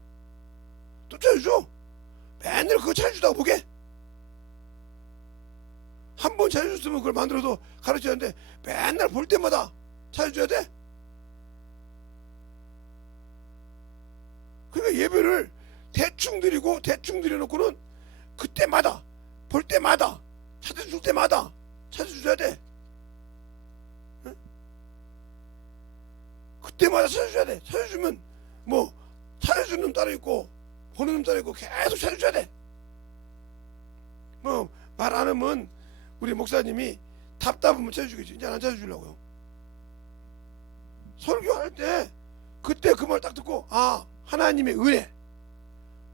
또 찾아줘. 맨날 그거 찾아주다가 보게. 한 번 찾아줬으면 그걸 만들어서 가르쳐야 하는데 맨날 볼 때마다 찾아줘야 돼. 그러니까 예배를 대충 드리고 대충 드려놓고는 그때마다 볼 때마다 찾아줄 때마다 찾아줘야 돼. 응? 그때마다 찾아줘야 돼. 찾아주면 뭐 찾아주는 놈 따로 있고 보는 놈 따로 있고 계속 찾아줘야 돼. 뭐 말 안 하면 우리 목사님이 답답하면 찾아주겠지. 이제 안 찾아주려고요. 설교할 때 그때 그 말 딱 듣고 아 하나님의 은혜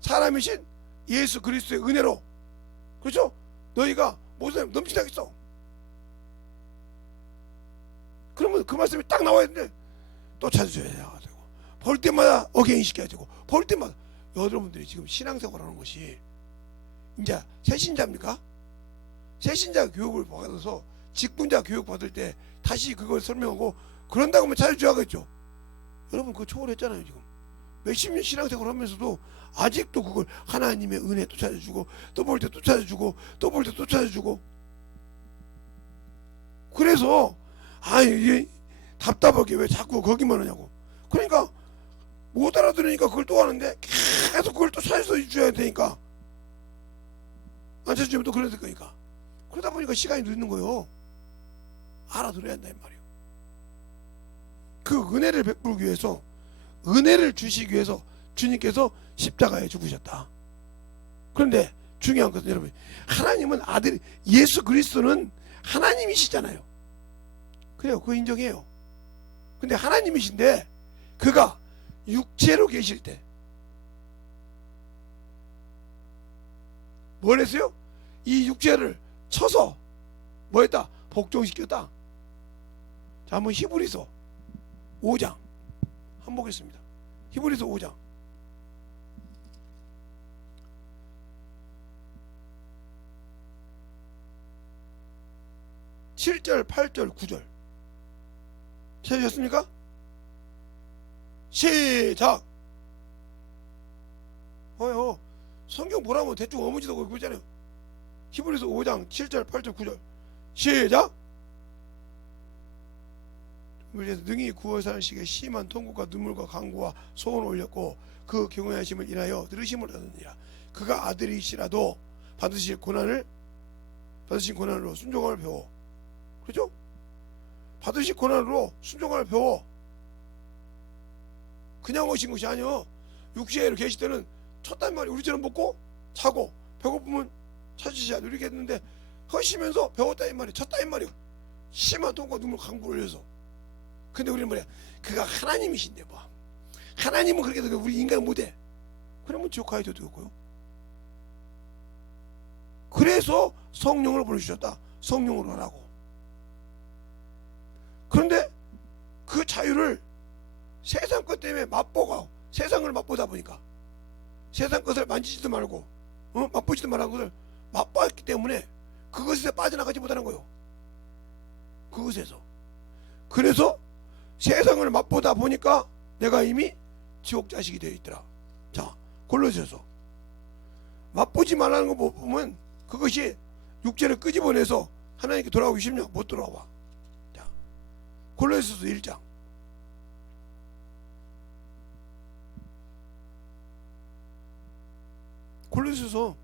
사람이신 예수 그리스도의 은혜로 그렇죠? 너희가 모든 넘치다겠어. 그러면 그 말씀이 딱 나와야 되는데 또 찾아줘야 되고 볼 때마다 어게인 시켜야 되고 볼 때마다 여러분들이 지금 신앙생활하는 것이 이제 새신자입니까? 새신자 교육을 받아서 직분자 교육 받을 때 다시 그걸 설명하고 그런다고 하면 찾아줘야겠죠. 여러분 그거 초월했잖아요. 지금 몇십 년 신앙생활 하면서도 아직도 그걸 하나님의 은혜 또 찾아주고 또 볼 때 또 찾아주고 또 볼 때 또 찾아주고 그래서 아 이게 답답하게 왜 자꾸 거기만 하냐고. 그러니까 못 알아들으니까 그걸 또 하는데 계속 그걸 또 찾아서 줘야 되니까 안 찾아주면 또 그래야 될 거니까 그러다 보니까 시간이 늦는 거예요. 알아들어야 한다 이 말이에요. 그 은혜를 베풀기 위해서 은혜를 주시기 위해서 주님께서 십자가에 죽으셨다. 그런데 중요한 것은 여러분 하나님은 아들 예수 그리스도는 하나님이시잖아요. 그래요. 그거 인정해요. 근데 하나님이신데 그가 육체로 계실 때 뭘 했어요? 이 육체를 쳐서 뭐 했다? 복종시켰다. 자 한번 히브리서 5장 한번 보겠습니다. 히브리서 5장 7절 8절 9절 찾으셨습니까? 시작. 성경 보라면 대충 어머지도 그러고 있잖아요. 히브리서 5장 7절 8절 9절 시작. 물에서 능히 구원사는 시기에 심한 통곡과 눈물과 간구와 소원을 올렸고 그 경외하심을 인하여 들으심을 얻느니라. 그가 아들이시라도 받으신 고난으로 순종함을 배워. 그렇죠? 받으신 고난으로 순종함을 배워. 그냥 오신 것이 아니요. 육체로 계실 때는 쳤단 말이에요. 우리처럼 먹고 자고 배고프면 찾으셔야 누리겠는데 허시면서 배웠다 이 말이에요. 쳤다 이 말이에요. 심한 통과 눈물 강구를 흘려서. 근데 우리는 뭐야? 그가 하나님이신데 뭐 하나님은 그렇게 해도 우리 인간 못해. 그러면 지옥 가야도 되고요. 그래서 성령을 보내주셨다. 성령으로 하라고. 그런데 그 자유를 세상 것 때문에 맛보고 세상을 맛보다 보니까 세상 것을 만지지도 말고 맛보지도 말라는 것을 맛봤기 때문에 그것에서 빠져나가지 못하는 거예요. 그것에서. 그래서 세상을 맛보다 보니까 내가 이미 지옥 자식이 되어 있더라. 자, 골로새서 맛보지 말라는 거 보면 그것이 육체를 끄집어내서 하나님께 돌아오기 쉽냐? 못 돌아와. 자, 골로새서 1장 골로새서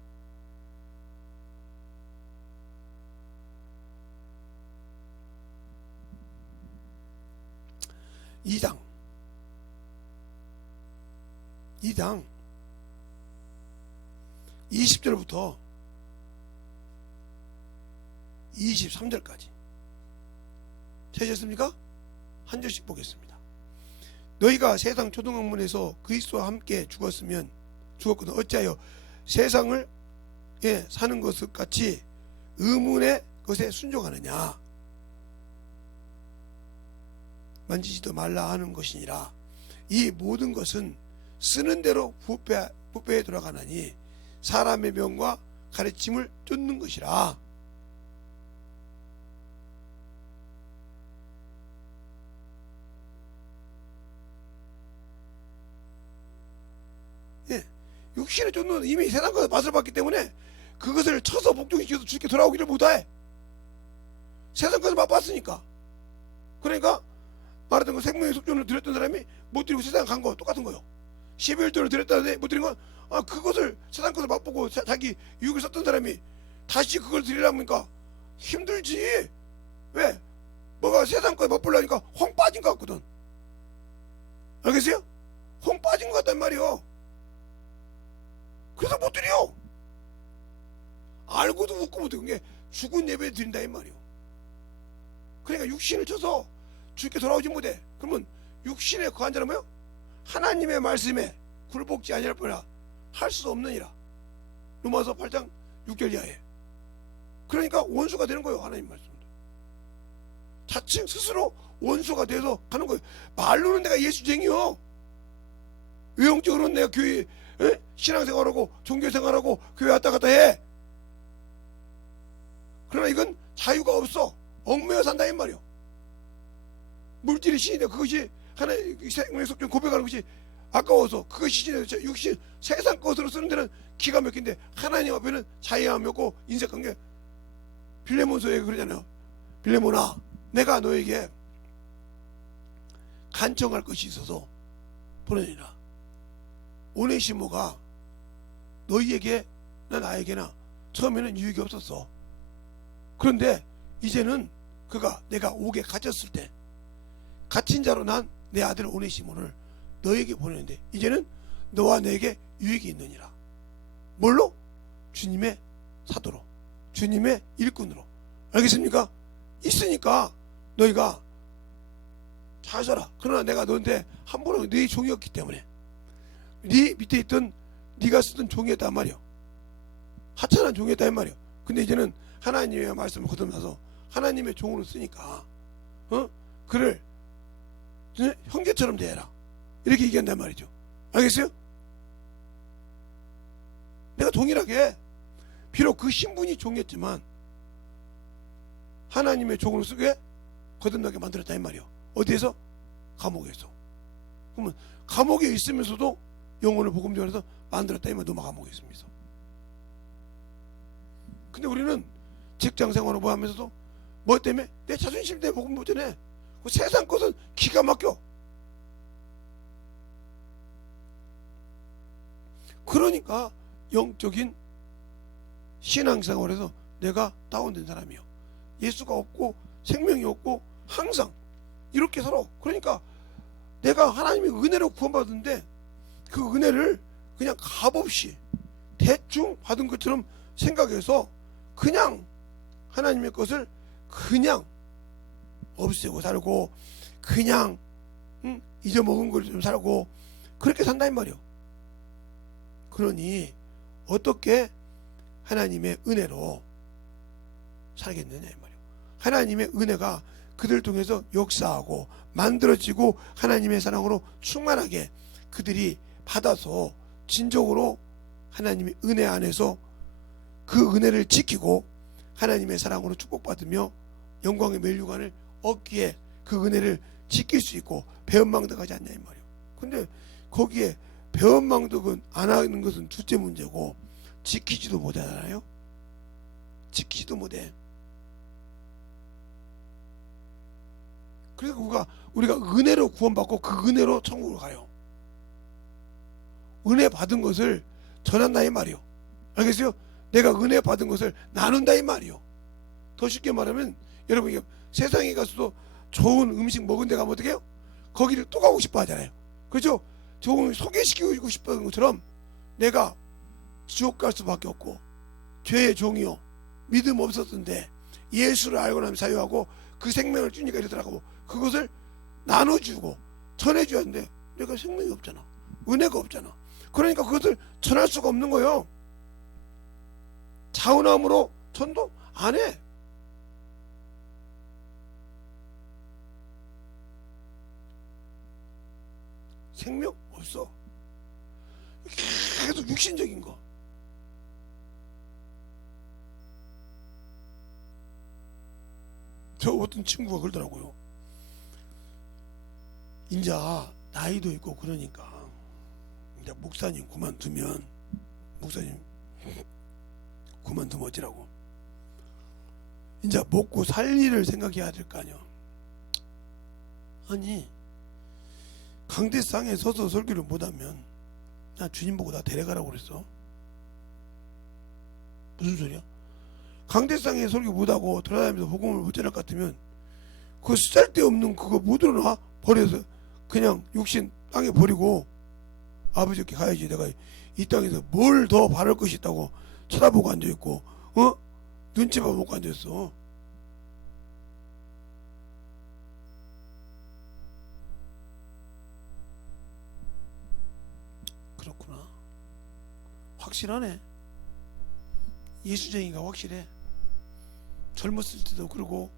2장 20절부터 23절까지 찾으셨습니까? 한 절씩 보겠습니다. 너희가 세상 초등학문에서 그리스도와 함께 죽었거든 어찌하여 세상을 사는 것 같이 의문의 것에 순종하느냐. 만지지도 말라 하는 것이니라. 이 모든 것은 쓰는 대로 부패에 돌아가나니 사람의 명과 가르침을 쫓는 것이라. 육신의 존재는 이미 세상 것을 맛을 봤기 때문에 그것을 쳐서 복종시켜서 주께 돌아오기를 못해. 세상 것을 맛봤으니까. 그러니까 말하던 그 생명의 속전을 드렸던 사람이 못 드리고 세상 간 거 똑같은 거요. 11조를 드렸다는데 못 드린 건 그것을 세상 것을 맛보고 자기 유익을 썼던 사람이 다시 그걸 드리려니까 힘들지. 왜? 뭐가 세상 거에 맛보려니까 홍 빠진 것 같거든. 알겠어요? 홍 빠진 것 같단 말이요. 그래서 못 드려. 알고도 웃고 못해. 그게 죽은 예배 드린다 이 말이요. 그러니까 육신을 쳐서 주께 돌아오지 못해. 그러면 육신에 거한 자는 뭐요? 하나님의 말씀에 굴복지 아니할 뿐이라 할 수 없느니라. 로마서 8장 6절 이하에. 그러니까 원수가 되는 거예요. 하나님 말씀. 자칭 스스로 원수가 돼서 가는 거예요. 말로는 내가 예수쟁이요. 외형적으로는 내가 교회 신앙생활하고 종교생활하고 교회 왔다 갔다 해. 그러나 이건 자유가 없어. 얽매여 산다 이 말이요. 물질이 신인데 그것이 하나의 생명의 속전 고백하는 것이 아까워서 그것이 신인데 육신 세상 것으로 쓰는 데는 기가 막힌데 하나님 앞에는 자유함이 없고 인색관계. 빌레몬서에 그러잖아요. 빌레몬아, 내가 너에게 간청할 것이 있어서 보내니라. 오네시모가 너희에게나 나에게나 처음에는 유익이 없었어. 그런데 이제는 그가 내가 옥에 갇혔을 때 갇힌 자로 난 내 아들 오네시모를 너에게 보내는데 이제는 너와 내게 유익이 있느니라. 뭘로? 주님의 사도로, 주님의 일꾼으로. 알겠습니까? 있으니까 너희가 잘 살아. 그러나 내가 너한테 한 번은 네 종이었기 때문에 네 밑에 있던 네가 쓰던 종이었단 말이야. 하찮은 종이었단 말이야. 근데 이제는 하나님의 말씀을 거듭나서 하나님의 종으로 쓰니까 그를 형제처럼 대해라. 이렇게 얘기한단 말이죠. 알겠어요? 내가 동일하게 비록 그 신분이 종이었지만 하나님의 종으로 쓰게 거듭나게 만들었다 이 말이요. 어디에서? 감옥에서. 그러면 감옥에 있으면서도 영혼을 복음 전해서 만들었다 이 말. 너무 감옥에 있으면서. 근데 우리는 직장 생활을 뭐 하면서도 뭐 때문에? 내 자존심 때문에 복음 못 전해. 그 세상 것은 기가 막혀. 그러니까 영적인 신앙생활에서 내가 다운된 사람이요. 예수가 없고 생명이 없고 항상 이렇게 살아. 그러니까 내가 하나님의 은혜로 구원받았는데 그 은혜를 그냥 값없이 대충 받은 것처럼 생각해서 그냥 하나님의 것을 그냥 없애고 살고 그냥 잊어먹은 걸 좀 살고 그렇게 산다 이 말이요. 그러니 어떻게 하나님의 은혜로 살겠느냐 이 말이요. 하나님의 은혜가 그들 통해서 역사하고 만들어지고 하나님의 사랑으로 충만하게 그들이 받아서 진정으로 하나님의 은혜 안에서 그 은혜를 지키고 하나님의 사랑으로 축복받으며 영광의 멸류관을 얻기에 그 은혜를 지킬 수 있고 배은망덕하지 않냐 이 말이에요. 근데 거기에 배은망덕은 안 하는 것은 둘째 문제고 지키지도 못하잖아요. 지키지도 못해. 그래서 우리가 은혜로 구원받고 그 은혜로 천국으로 가요. 은혜 받은 것을 전한다 이 말이요. 알겠어요? 내가 은혜 받은 것을 나눈다 이 말이요. 더 쉽게 말하면 여러분 세상에 가서도 좋은 음식 먹은 데 가면 어떻게 해요? 거기를 또 가고 싶어 하잖아요. 그렇죠? 좋은 소개시키고 싶은 것처럼 내가 지옥 갈 수밖에 없고 죄의 종이요 믿음 없었던데 예수를 알고 나면 자유하고 그 생명을 주니까 이러더라고. 그것을 나눠주고 전해줘야 하는데 내가 생명이 없잖아. 은혜가 없잖아. 그러니까 그것을 전할 수가 없는 거예요. 자원함으로 전도 안 해. 생명 없어. 계속 육신적인 거. 저 어떤 친구가 그러더라고요. 이제 나이도 있고 그러니까 이제 목사님 그만두면 목사님 그만두면 어찌라고. 이제 먹고 살 일을 생각해야 될 거 아니야. 아니 강대상에 서서 설교를 못하면 나 주님 보고 나 데려가라고 그랬어. 무슨 소리야? 강대상에 설교 못하고 돌아다니면서 복음을 못 전할 것 같으면 그 쓸데없는 그거 못 들어놔 버려서 그냥 육신 땅에 버리고 아버지께 가야지. 내가 이 땅에서 뭘 더 바랄 것이 있다고 쳐다보고 앉아있고 눈치만 보고 앉아있어. 그렇구나. 확실하네. 예수쟁이가 확실해. 젊었을 때도 그러고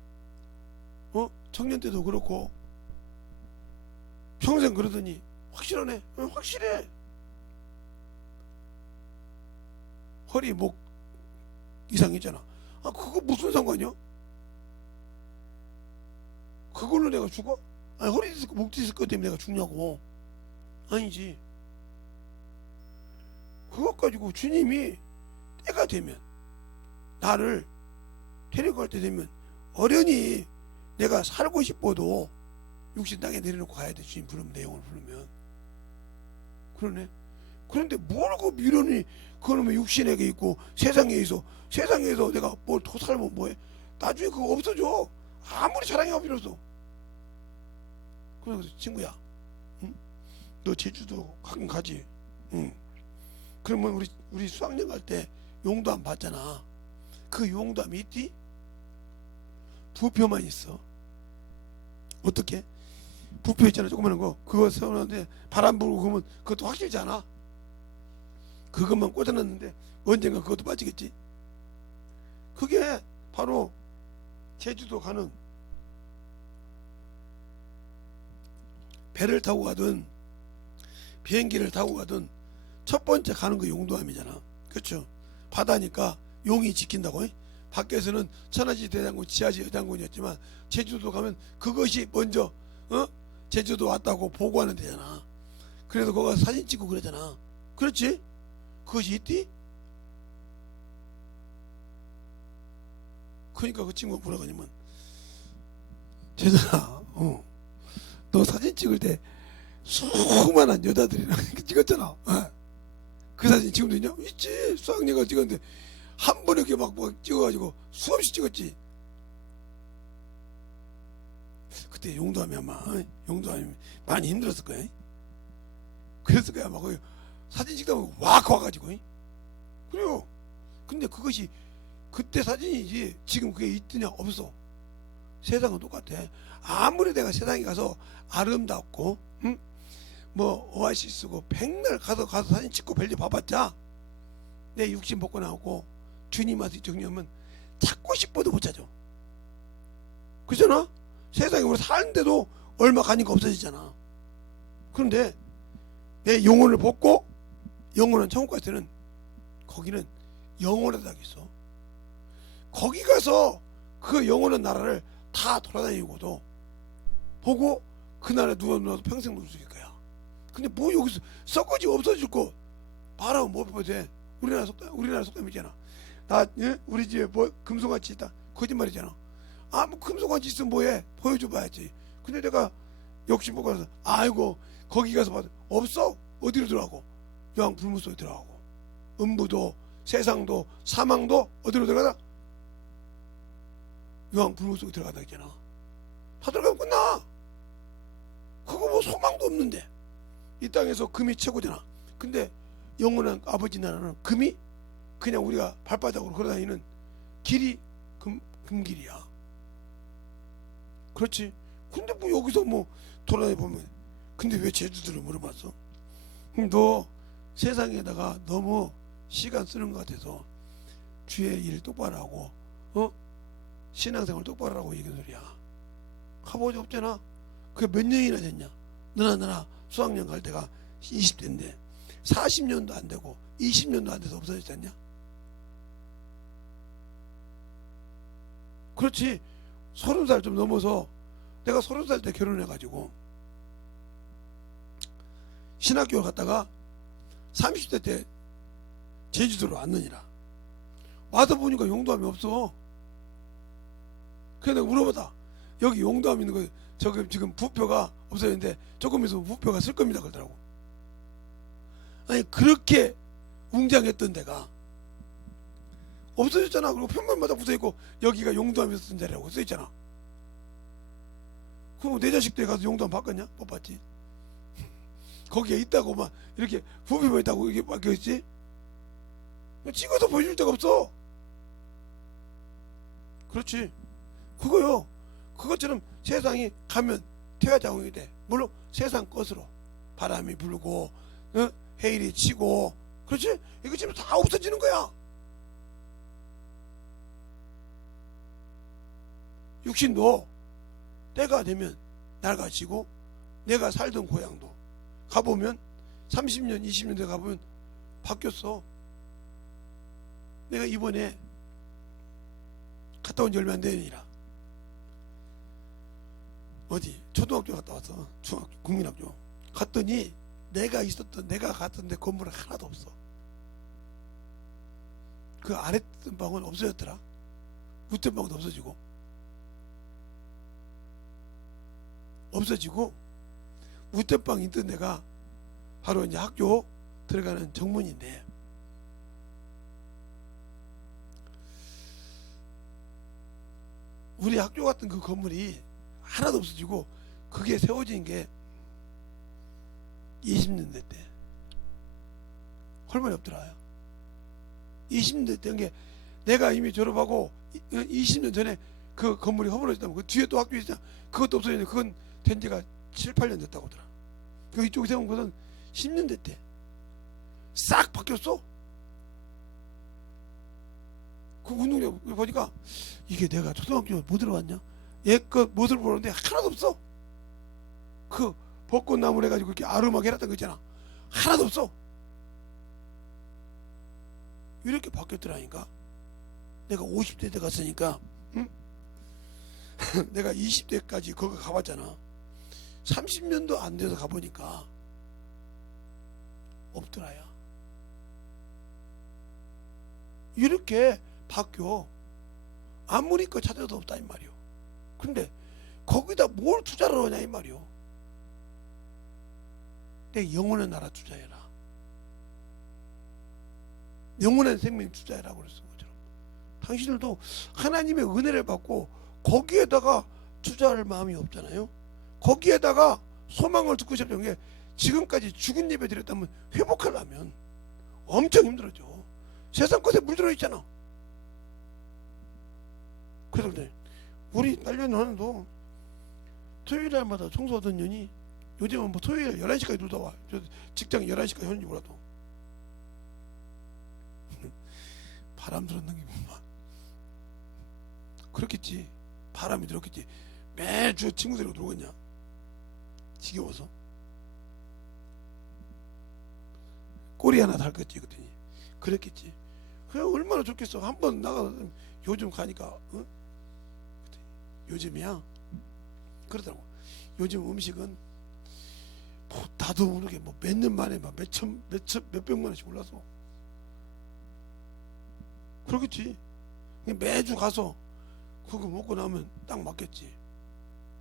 청년 때도 그렇고 평생 그러더니 확실하네. 확실해. 허리 목 이상이잖아. 그거 무슨 상관이야? 그걸로 내가 죽어? 아니 허리 디스크 목 디스크 때문에 내가 죽냐고. 아니지. 그것 가지고 주님이 때가 되면 나를 데려갈 때 되면 어련히 내가 살고 싶어도 육신 땅에 내려놓고 가야 돼. 주님 부르면, 내 영을 부르면. 그러네. 그런데 뭘 그 미련이 그놈의 육신에게 있고 세상에서 내가 뭘 더 살면 뭐해? 나중에 그거 없어져. 아무리 자랑이 필요 없어. 그래서 친구야, 응? 너 제주도 가끔 가지? 응. 그러면 우리 수학여행 갈 때 용도함 봤잖아. 그 용도함이 있디? 부표만 있어. 어떻게? 부표 있잖아, 조그마한 거. 그거 세워놨는데 바람 불고 그러면 그것도 확실치 않아. 그것만 꽂아놨는데 언젠가 그것도 빠지겠지. 그게 바로 제주도 가는 배를 타고 가든 비행기를 타고 가든 첫 번째 가는 거 용도함이잖아. 그렇죠? 바다니까 용이 지킨다고. 밖에서는 천하지 대장군 지하지 여장군이었지만 제주도 가면 그것이 먼저 제주도 왔다고 보고하는 데잖아. 그래서 거기 가서 사진 찍고 그러잖아. 그렇지? 그것이 있디? 그러니까 그 친구가 뭐라고 하냐면, 제자야, 너 사진 찍을 때 수많은 여자들이랑 찍었잖아. 그 사진 지금도 있냐? 있지. 수학여가 찍었는데 한 번에 이렇게 막 찍어가지고 수없이 찍었지. 그때 용도함이 아마 용도함이 많이 힘들었을 거야. 그랬을 거야. 막 사진 찍다 보면 왁 와가지고. 그래요. 근데 그것이 그때 사진이지 지금 그게 있더냐? 없어. 세상은 똑같아. 아무리 내가 세상에 가서 아름답고 뭐 오아시스고 백날 가서 사진 찍고 별일 봐봤자 내 육신 벗고 나오고 주님한테 정리하면 찾고 싶어도 못 찾아. 그잖아? 세상에 우리 사는데도 얼마 가니까 없어지잖아. 그런데 내 영혼을 벗고 영원한 천국 갈 때는 거기는 영원하다고 있어. 거기 가서 그 영원한 나라를 다 돌아다니고도 보고 그 나라에 누워도 평생 못 죽일 거야. 근데 뭐 여기서 썩어지 없어질 거 바라면 뭐 돼? 우리나라 속담이잖아. 우리 집에 뭐 금송아치 있다. 거짓말이잖아. 뭐 금송아치 있으면 뭐해? 보여줘봐야지. 근데 내가 욕심 보고 나서 아이고 거기 가서 봐도 없어. 어디로 들어가고? 요한 불문 속에 들어가고 음부도 세상도 사망도 어디로 들어가다? 요한 불문 속에 들어가다 있잖아. 다 들어가면 끝나. 그거 뭐 소망도 없는데 이 땅에서 금이 최고잖아. 근데 영원한 아버지 나라는 금이 그냥 우리가 발바닥으로 걸어다니는 길이 금길이야. 그렇지. 근데 뭐 여기서 뭐 돌아다니보면 근데 왜 제주도를 물어봤어? 너 세상에다가 너무 시간 쓰는 것 같아서 주의 일 똑바로 하고 신앙생활 똑바로 하고 얘기하는 소리야. 가보지 없잖아. 그게 몇 년이나 됐냐? 너나 수학여행 갈 때가 20대인데 40년도 안 되고 20년도 안 돼서 없어졌지 않냐? 그렇지. 30살 좀 넘어서 내가 30살 때 결혼해가지고 신학교를 갔다가 30대 때 제주도로 왔느니라. 와서 보니까 용도함이 없어. 그래서 내가 물어보다 여기 용도함 있는 거 저기 지금 부표가 없어졌는데 조금 있으면 부표가 쓸 겁니다 그러더라고. 아니 그렇게 웅장했던 데가 없어졌잖아. 그리고 평면마다 붙어있고 여기가 용도함이 있었던 자리라고 써있잖아. 그럼 내 자식들이 가서 용도함 바꿨냐? 못 봤지. 거기에 있다고 막 이렇게 부표가 있다고 이게 바뀌었지. 찍어서 보여줄 데가 없어. 그렇지. 그거요. 그것처럼 세상이 가면 퇴화자궁이 돼. 물론 세상 것으로 바람이 불고 해일이 치고 그렇지. 이거 지금 다 없어지는 거야. 육신도 때가 되면 낡아지고 내가 살던 고향도 가보면 30년 20년 돼 가보면 바뀌었어. 내가 이번에 갔다 온 지 얼마 안 되니라. 어디 초등학교 갔다 왔어. 중학교 국민학교 갔더니 내가 갔던 데 건물은 하나도 없어. 그 아래 방은 없어졌더라. 우편방도 없어지고 우편방 있던 데가 바로 이제 학교 들어가는 정문인데 우리 학교 같은 그 건물이 하나도 없어지고 그게 세워진 게 20년대 때 헐머니 없더라. 20년대 때 게 내가 이미 졸업하고 20년 전에 그 건물이 허물어졌다면 그 뒤에 또 학교 있잖아. 그것도 없어졌는데 그건 된 지가 7, 8년 됐다고 하더라. 그 이쪽에 세운 것은 10년대 때 싹 바뀌었어. 그 운동장 보니까 이게 내가 초등학교 뭐 들어왔냐? 얘껏 못을 보는데 하나도 없어. 그 벚꽃나무를 해가지고 이렇게 아름하게 해놨던 거 있잖아. 하나도 없어. 이렇게 바뀌었더라니까. 내가 50대 때 갔으니까 응? 내가 20대까지 거기 가봤잖아. 30년도 안 돼서 가보니까 없더라야. 이렇게 바뀌어. 아무리 거 찾아도 없다 이 말이오. 근데 거기다 뭘 투자를 하냐 이 말이오. 내 영원한 나라 투자해라. 영원한 생명 투자해라 그랬어. 것처럼 당신들도 하나님의 은혜를 받고 거기에다가 투자할 마음이 없잖아요. 거기에다가 소망을 두고 싶은 게 지금까지 죽은 예배 드렸다면 회복하려면 엄청 힘들어져. 세상 것에 물들어 있잖아. 그래서 그래. 우리 딸년 하나도 토요일 날마다 청소하던 년이 요즘은 뭐 토요일 11시까지 놀다 와. 저 직장 11시까지 하는지 몰라도 바람 들었는 게 뭐야. 그렇겠지. 바람이 들었겠지. 매주 친구들이랑 놀겠냐. 지겨워서 꼬리 하나 달겠지. 그랬더니 그랬겠지. 그래 얼마나 좋겠어. 한번 나가 요즘 가니까 요즘이야 그러더라고. 요즘 음식은 뭐 나도 모르게 뭐 몇 년 만에 막 몇백만 원씩 올라서 그러겠지. 매주 가서 그거 먹고 나면 딱 맞겠지.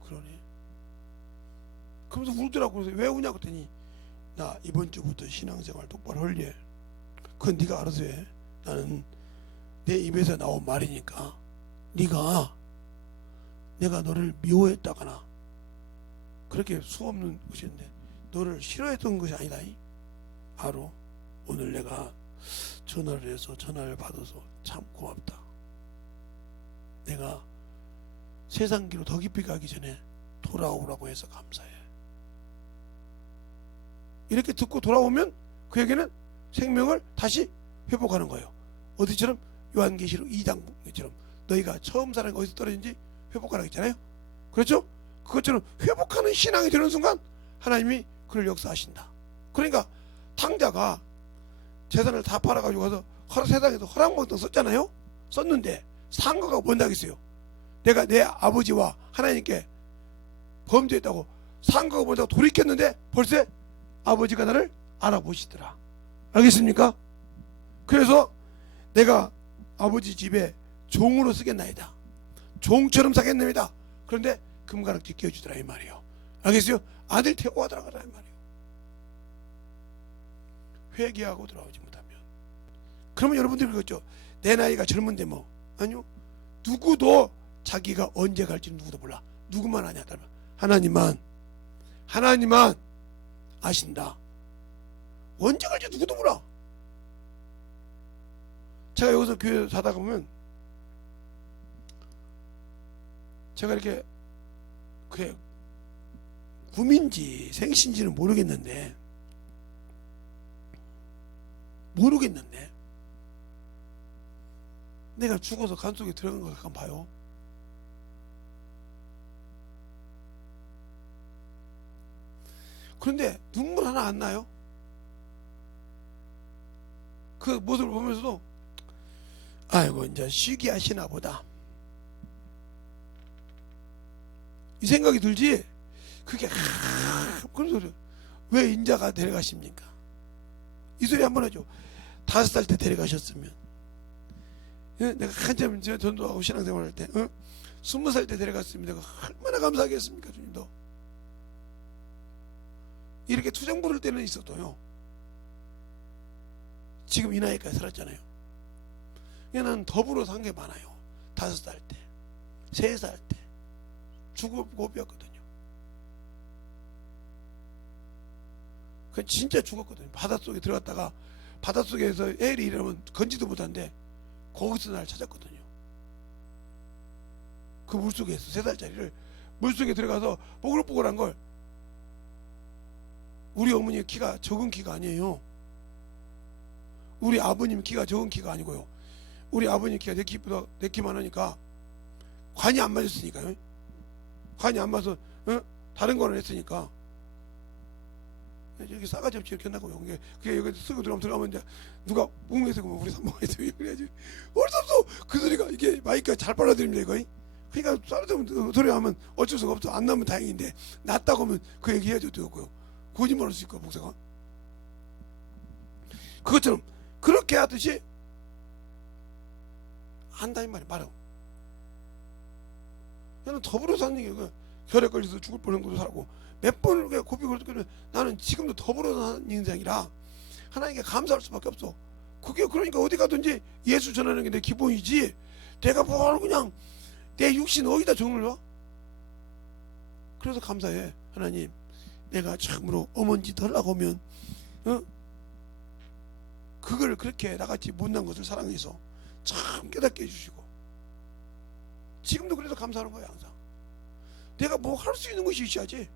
그러네. 그러면서 울더라고. 그래서 왜 우냐고 했더니 나 이번 주부터 신앙생활 똑바로 할래. 그건 네가 알아서 해. 나는 내 입에서 나온 말이니까 네가 내가 너를 미워했다거나 그렇게 수없는 것인데 너를 싫어했던 것이 아니다. 바로 오늘 내가 전화를 해서 전화를 받아서 참 고맙다. 내가 세상길로 더 깊이 가기 전에 돌아오라고 해서 감사해. 이렇게 듣고 돌아오면 그에게는 생명을 다시 회복하는 거예요. 어디처럼 요한계시록 2장처럼 너희가 처음 사는 게 어디서 떨어진지 회복하라고 했잖아요. 그렇죠? 그것처럼 회복하는 신앙이 되는 순간 하나님이 그를 역사하신다. 그러니까 탕자가 재산을 다 팔아가지고 가서 세상에서 허락먹던 썼잖아요. 썼는데 상가가 뭔지 알겠어요. 내가 내 아버지와 하나님께 범죄했다고 상가가 뭔다고 돌이켰는데 벌써 아버지가 나를 알아보시더라. 알겠습니까? 그래서 내가 아버지 집에 종으로 쓰겠나이다. 종처럼 사겠나이다. 그런데 금가락지 끼워주더라 이 말이에요. 알겠어요? 아들 태우고 가더라 이 말이에요. 회개하고 돌아오지 못하면. 그러면 여러분들이 그렇죠. 내 나이가 젊은데 뭐. 아니요. 누구도 자기가 언제 갈지는 누구도 몰라. 누구만 아냐. 하나님만 아신다. 언제 갈지 누구도 몰라. 제가 여기서 교회 사다가 보면 제가 이렇게 그게 구민지 생신지는 모르겠는데 내가 죽어서 간 속에 들어간 걸 한번 봐요. 그런데 눈물 하나 안 나요. 그 모습을 보면서도 아이고 이제 쉬게 하시나 보다 이 생각이 들지. 그게 그런 소리. 왜 인자가 데려가십니까? 이 소리 한번 하죠. 5살 때 데려가셨으면, 내가 한참 전도하고 신앙생활 할 때 20살 때 데려갔으면 내가 얼마나 감사하겠습니까? 주님도 이렇게 투정 부를 때는 있어도요, 지금 이 나이까지 살았잖아요. 나는 더불어 산 게 많아요. 5살 때, 3살 때 죽을 고비였거든요. 그 진짜 죽었거든요. 바닷속에 들어갔다가 바닷속에서 애를 일하면 건지도 못한데 거기서 날 찾았거든요. 그 물속에서 3살짜리를 물속에 들어가서 뽀글뽀글한 걸. 우리 어머니 키가 적은 키가 아니에요. 우리 아버님 키가 적은 키가 아니고요. 우리 아버님 키가 내 키만 하니까 관이 안 맞았으니까요. 관이 안 맞아서 다른 거는 했으니까 여기 싸가지 없이 이렇게 한다고요. 그게 여기 쓰고 들어가면 이제 누가 웅에서 보면 우리 산모에서 그래야지. 어쩔 수 없어. 그 소리가 이게 마이크가 잘 빨라들입니다 이거. 그러니까 싸가지 소리 하면 어쩔 수가 없어. 안 나면 다행인데 낫다고 하면 그 얘기 해줘도 되고요. 거짓말할 수 있고 목사가 그것처럼 그렇게 하듯이 한다 이 말이에요. 나는 더불어 사는 게 혈액 걸려서 죽을 뻔한 것도 살고 몇 번을 고비 걸렸거든. 나는 지금도 더불어 사는 인생이라 하나님께 감사할 수밖에 없어. 그게 그러니까 어디 가든지 예수 전하는 게 내 기본이지. 내가 뭘 그냥 내 육신 어디다 정을 봐? 그래서 감사해. 하나님, 내가 참으로 어머니 짓 하려고 하면 그걸 그렇게 나같이 못난 것을 사랑해서 참 깨닫게 해주시고 지금도 그래서 감사하는 거야. 항상 내가 뭐 할 수 있는 것이 있어야지.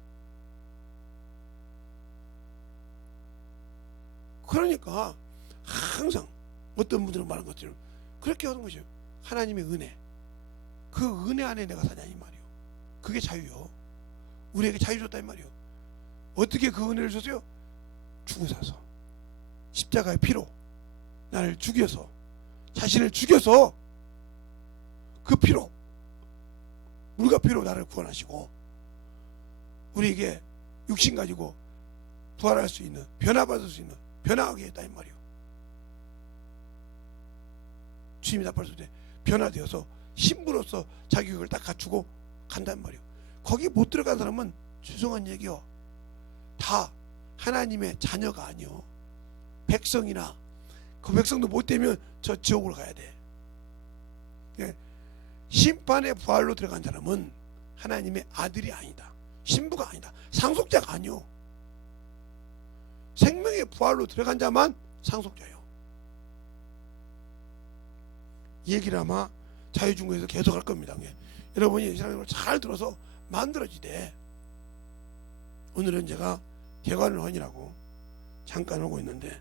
그러니까 항상 어떤 분들은 말한 것처럼 그렇게 하는 것이에요. 하나님의 은혜, 그 은혜 안에 내가 사냐 이 말이요. 그게 자유요. 우리에게 자유 줬다 이 말이요. 어떻게 그 은혜를 줬어요? 죽으셔서 십자가의 피로 나를 죽여서, 자신을 죽여서 그 피로, 물과 피로 나를 구원하시고 우리에게 육신 가지고 부활할 수 있는, 변화받을 수 있는, 변화하게 했다 이 말이요. 주님이 나팔 때 변화되어서 신부로서 자격을 딱 갖추고 간단 말이요. 거기 못 들어간 사람은 죄송한 얘기요, 다 하나님의 자녀가 아니요, 백성이나 그 백성도 못 되면 저 지옥으로 가야 돼. 심판의 부활로 들어간 사람은 하나님의 아들이 아니다, 신부가 아니다, 상속자가 아니요. 생명의 부활로 들어간 자만 상속자예요. 이 얘기를 아마 자유중국에서 계속 할 겁니다. 여러분이 이 사람을 잘 들어서 만들어지되, 오늘은 제가 개관을 하느라고 잠깐 하고 있는데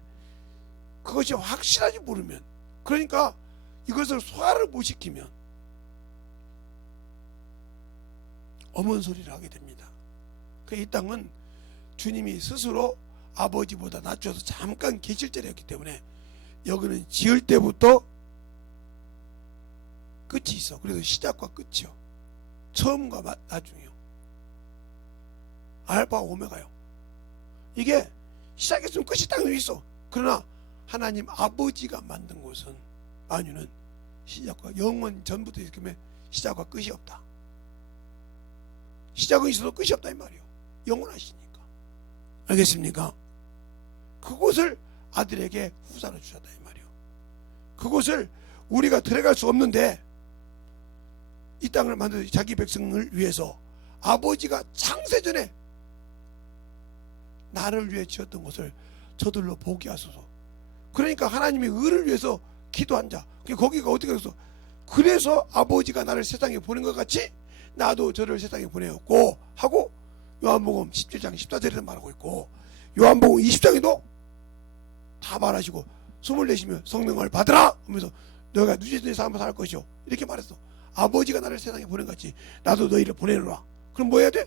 그것이 확실하지 모르면, 그러니까 이것을 소화를 못 시키면 엄한 소리를 하게 됩니다. 이 땅은 주님이 스스로 아버지보다 낮춰서 잠깐 계실 자리였기 때문에 여기는 지을 때부터 끝이 있어. 그래서 시작과 끝이요, 처음과 나중이요, 알파 오메가요. 이게 시작했으면 끝이 딱 있어. 그러나 하나님 아버지가 만든 것은 만유는 시작과 영원 전부터 이렇게 시작과 끝이 없다. 시작은 있어도 끝이 없다 이 말이에요. 영원하시니까. 알겠습니까? 그곳을 아들에게 후사로 주셨다 이 말이에요. 그곳을 우리가 들어갈 수 없는데 이 땅을 만든 자기 백성을 위해서 아버지가 창세전에 나를 위해 지었던 것을 저들로 보게 하소서. 그러니까 하나님의 의를 위해서 기도한 자, 거기가 어떻게 해서 그래서 아버지가 나를 세상에 보낸 것 같이 나도 저를 세상에 보내었고 하고 요한복음 17장 14절에서 말하고 있고 요한복음 20장에도 다 말하시고 숨을 내쉬며 성령을 받으라 하면서 너희가 누제들의 삶을 살 것이요 이렇게 말했어. 아버지가 나를 세상에 보낸 것 같이 나도 너희를 보내노라. 그럼 뭐 해야 돼?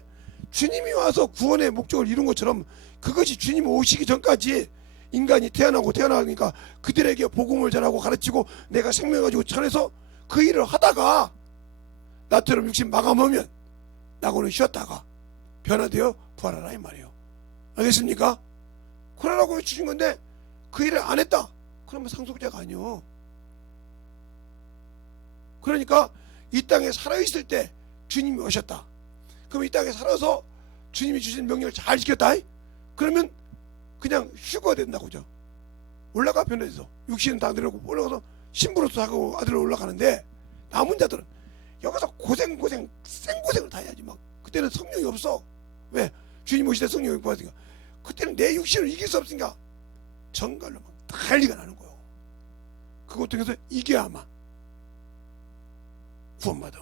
주님이 와서 구원의 목적을 이룬 것처럼 그것이 주님 오시기 전까지 인간이 태어나니까 그들에게 복음을 전하고 가르치고 내가 생명을 가지고 전해서 그 일을 하다가 나처럼 육신 마감하면 나고는 쉬었다가 변화되어 부활하라 이 말이에요. 알겠습니까? 그러라고 주신 건데 그 일을 안 했다. 그러면 상속자가 아니요. 그러니까 이 땅에 살아있을 때 주님이 오셨다. 그럼 이 땅에 살아서 주님이 주신 명령을 잘 지켰다. 그러면 그냥 휴거가 된다고 죠. 올라가 변해서 육신은 다 내려오고 올라가서 신부로서 하고 아들로 올라가는데 남은 자들은 여기서 생고생을 다 해야지. 막 그때는 성령이 없어. 왜? 주님 오실 때 성령이 없으니까 그때는 내 육신을 이길 수 없으니까 정갈로 막 난리가 나는 거예요. 그것 통해서 이겨야만 구원받아.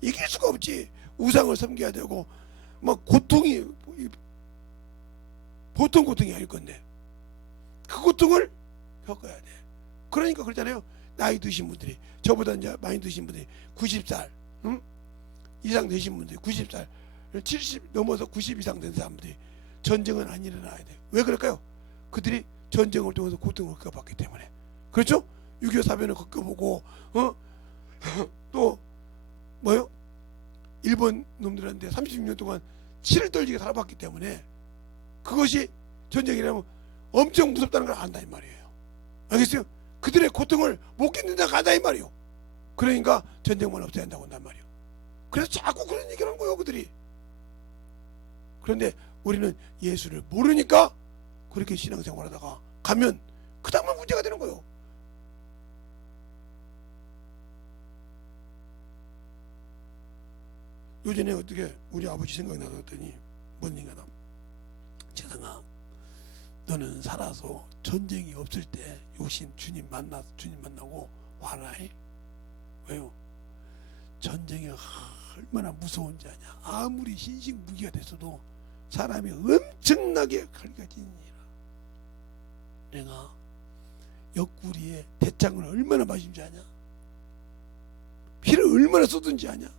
이길 수가 없지. 우상을 섬겨야 되고 막 고통이 보통 고통이 아닐 건데 그 고통을 겪어야 돼. 그러니까 그러잖아요. 나이 드신 분들이 저보다 이제 많이 드신 분들이 90살 이상 되신 분들이 90살 70 넘어서 90 이상 된 사람들이 전쟁은 안 일어나야 돼. 왜 그럴까요? 그들이 전쟁을 통해서 고통을 겪어봤기 때문에. 그렇죠? 6.25 사변을 겪어보고 또 뭐요? 일본 놈들한테 36년 동안 치를 떨지게 살아봤기 때문에 그것이 전쟁이라면 엄청 무섭다는 걸 안다 이 말이에요. 알겠어요? 그들의 고통을 못 견딘다고 한다 이 말이에요. 그러니까 전쟁만 없애야 한다고 한단 말이에요. 그래서 자꾸 그런 얘기를 하는 거예요 그들이. 그런데 우리는 예수를 모르니까 그렇게 신앙생활하다가 가면 그 다음은 문제가 되는 거예요. 요전에 어떻게 우리 아버지 생각나더니 뭔 얘기가 재상아 너는 살아서 전쟁이 없을 때 욕심 주님 만나고 화나해? 왜요? 전쟁이 얼마나 무서운지 아냐. 아무리 신식무기가 됐어도 사람이 엄청나게 갈가지니라. 내가 옆구리에 대창을 얼마나 마신지 아냐. 피를 얼마나 쏟은지 아냐.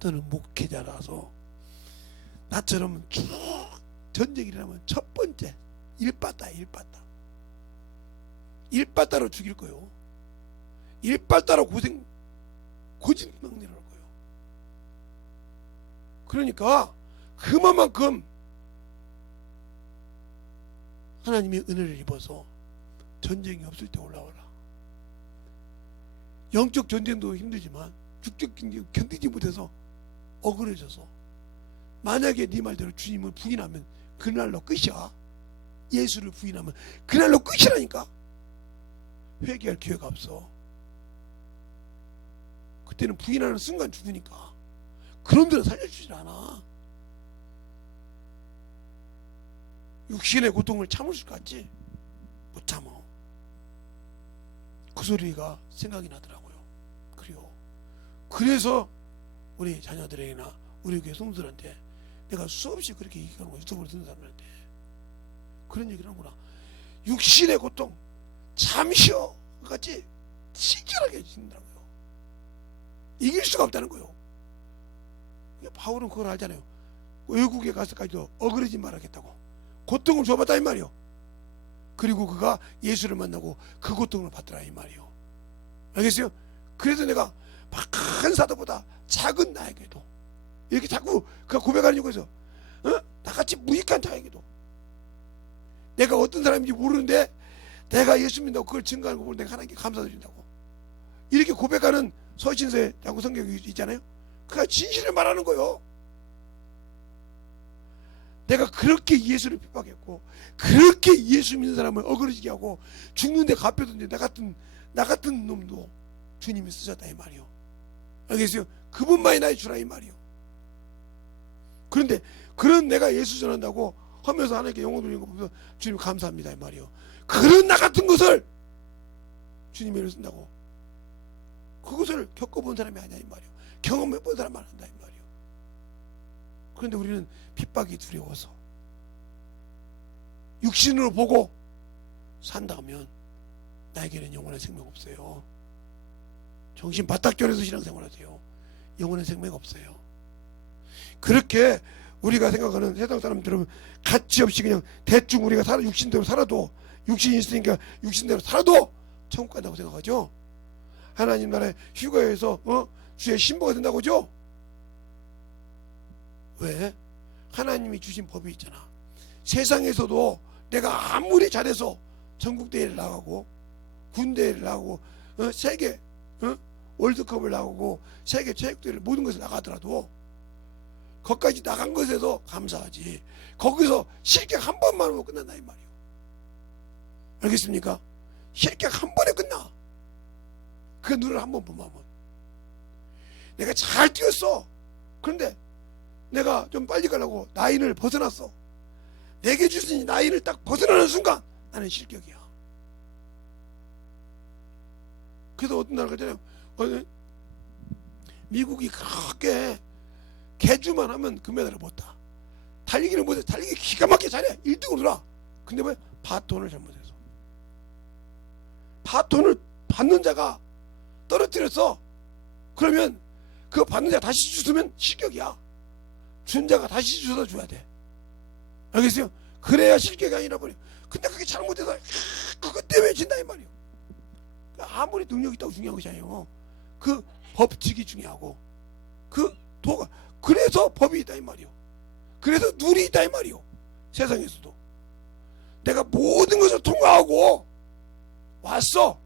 너는 목회자라서 나처럼 쭉 전쟁이라면 첫 번째 일빠따로 죽일 거요. 일빠따로 고집망리를 할 거요. 그러니까 그만큼 하나님의 은혜를 입어서 전쟁이 없을 때 올라와라. 영적 전쟁도 힘들지만 육적 전쟁 견디지 못해서 억울해져서 만약에 네 말대로 주님을 부인하면 그날로 끝이야. 예수를 부인하면 그날로 끝이라니까. 회개할 기회가 없어. 그때는 부인하는 순간 죽으니까. 그놈들은 살려주질 않아. 육신의 고통을 참을 수 있지 못 참어. 그 소리가 생각이 나더라고요. 그래서 우리 자녀들에게나 우리 교회 성도들한테 내가 수없이 그렇게 얘기하는 거야. 유튜브를 듣는 사람들한테 그런 얘기를 하는구나. 육신의 고통 잠시요 같이 친절하게 해주신다고요. 이길 수가 없다는 거예요. 바울은 그걸 알잖아요. 외국에 가서까지도 어그러지 말하겠다고 고통을 줘봤다 이 말이요. 그리고 그가 예수를 만나고 그 고통을 받더라 이 말이요. 알겠어요? 그래서 내가 큰 사도보다 작은 나에게도 이렇게 자꾸 그가 고백하는 이유에서 나같이 무익한 자에게도 내가 어떤 사람인지 모르는데 내가 예수 믿는다고 그걸 증거하는 거 보면 내가 하나님께 감사드린다고 이렇게 고백하는 서신서에 야구 성경이 있잖아요. 그가 진실을 말하는 거예요. 내가 그렇게 예수를 핍박했고 그렇게 예수 믿는 사람을 어그러지게 하고 죽는데 갚여둔데 나 같은 놈도 주님이 쓰셨다 이 말이요. 알겠어요? 그분만이 나의 주라 이 말이요. 그런데 그런 내가 예수 전한다고 하면서 하나님께 영광 돌리는 거 보면서 주님 감사합니다 이 말이요. 그런 나 같은 것을 주님이 이를 쓴다고 그것을 겪어본 사람이 아니야 이 말이요. 경험해본 사람만 한다 이 말이요. 그런데 우리는 핍박이 두려워서 육신으로 보고 산다면 나에게는 영원한 생명 없어요. 정신 바짝 졸여서 신앙생활하세요. 영원한 생명 없어요. 그렇게 우리가 생각하는 세상 사람들은 가치 없이 그냥 대충 우리가 육신대로 살아도 육신이 있으니까 육신대로 살아도 천국 간다고 생각하죠. 하나님 나라의 휴가에서 주의 신부가 된다고 하죠. 왜? 하나님이 주신 법이 있잖아. 세상에서도 내가 아무리 잘해서 전국대회를 나가고 군대회를 나가고 세계 월드컵을 나가고 세계 체육대회를 모든 것을 나가더라도 거기까지 나간 것에도 감사하지 거기서 실격 한 번만 하면 끝난다 이 말이에요. 알겠습니까? 실격 한 번에 끝나. 그 눈을 한 번 보면 내가 잘 뛰었어. 그런데 내가 좀 빨리 가려고 라인을 벗어났어. 내게 주신 라인을 딱 벗어나는 순간 나는 실격이야. 그래서 어떤 날 그러잖아요. 미국이 그렇게 개주만 하면 금메달을 못 타. 달리기를 못해. 달리기 기가 막히게 잘해. 1등으로 돌아. 근데 왜? 바톤을 잘못해서. 바톤을 받는 자가 떨어뜨렸어. 그러면 그 받는 자가 다시 주면 실격이야. 준 자가 다시 주워다 줘야 돼. 알겠어요? 그래야 실격이 아니라 버려. 근데 그게 잘못해서 그것 때문에 진다 이 말이에요. 아무리 능력 있다고 중요한 것이 아니에요. 그 법칙이 중요하고 그 도가 그래서 법이 있다 이 말이에요. 그래서 룰이 있다 이 말이에요. 세상에서도 내가 모든 것을 통과하고 왔어.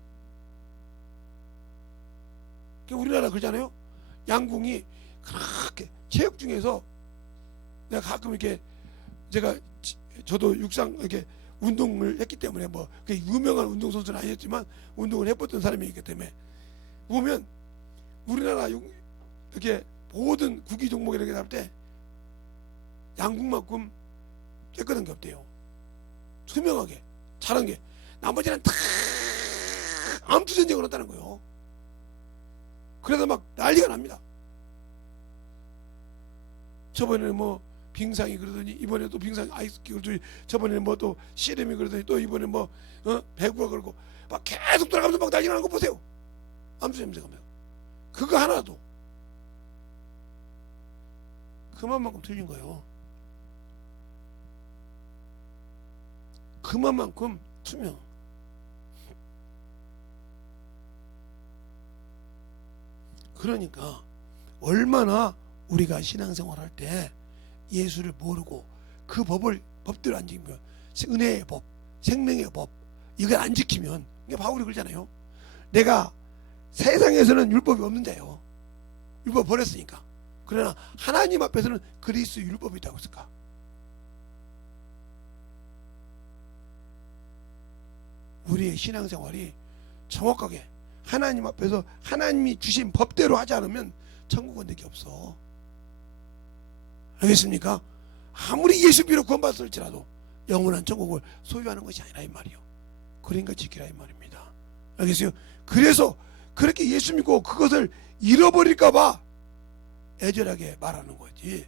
우리나라 그러잖아요. 양궁이 그렇게 체육 중에서 내가 가끔 이렇게 저도 육상 이렇게 운동을 했기 때문에 뭐 유명한 운동선수는 아니었지만 운동을 해봤던 사람이기 때문에 보면 우리나라 이렇게 모든 구기 종목 이렇게 할 때 양궁만큼 깨끗한 게 없대요. 투명하게 잘한 게 나머지는 다 암투 전쟁을 한다는 거예요. 그래서 막 난리가 납니다. 저번에는 뭐 빙상이 그러더니 이번에 또 빙상 아이스키 그러더니 저번에는 뭐 또 씨름이 그러더니 또 이번에 뭐 배구가 그러고 막 계속 돌아가면서 막 난리가 나는 거 보세요. 암수 염색하면 그거 하나도 그만큼 틀린 거예요. 그만큼 투명. 그러니까 얼마나 우리가 신앙생활 할 때 예수를 모르고 그 법대로 안 지키면 은혜의 법, 생명의 법 이걸 안 지키면 이게 바울이 그러잖아요. 내가 세상에서는 율법이 없는데요. 율법 버렸으니까. 그러나 하나님 앞에서는 그리스도 율법이 있다고 했을까? 우리의 신앙생활이 정확하게 하나님 앞에서 하나님이 주신 법대로 하지 않으면 천국은 내게 없어. 알겠습니까? 아무리 예수 비로 구원받았을지라도 영원한 천국을 소유하는 것이 아니라 이 말이요. 그런 걸 지키라 이 말입니다. 알겠어요? 그래서 그렇게 예수 믿고 그것을 잃어버릴까봐 애절하게 말하는 거지.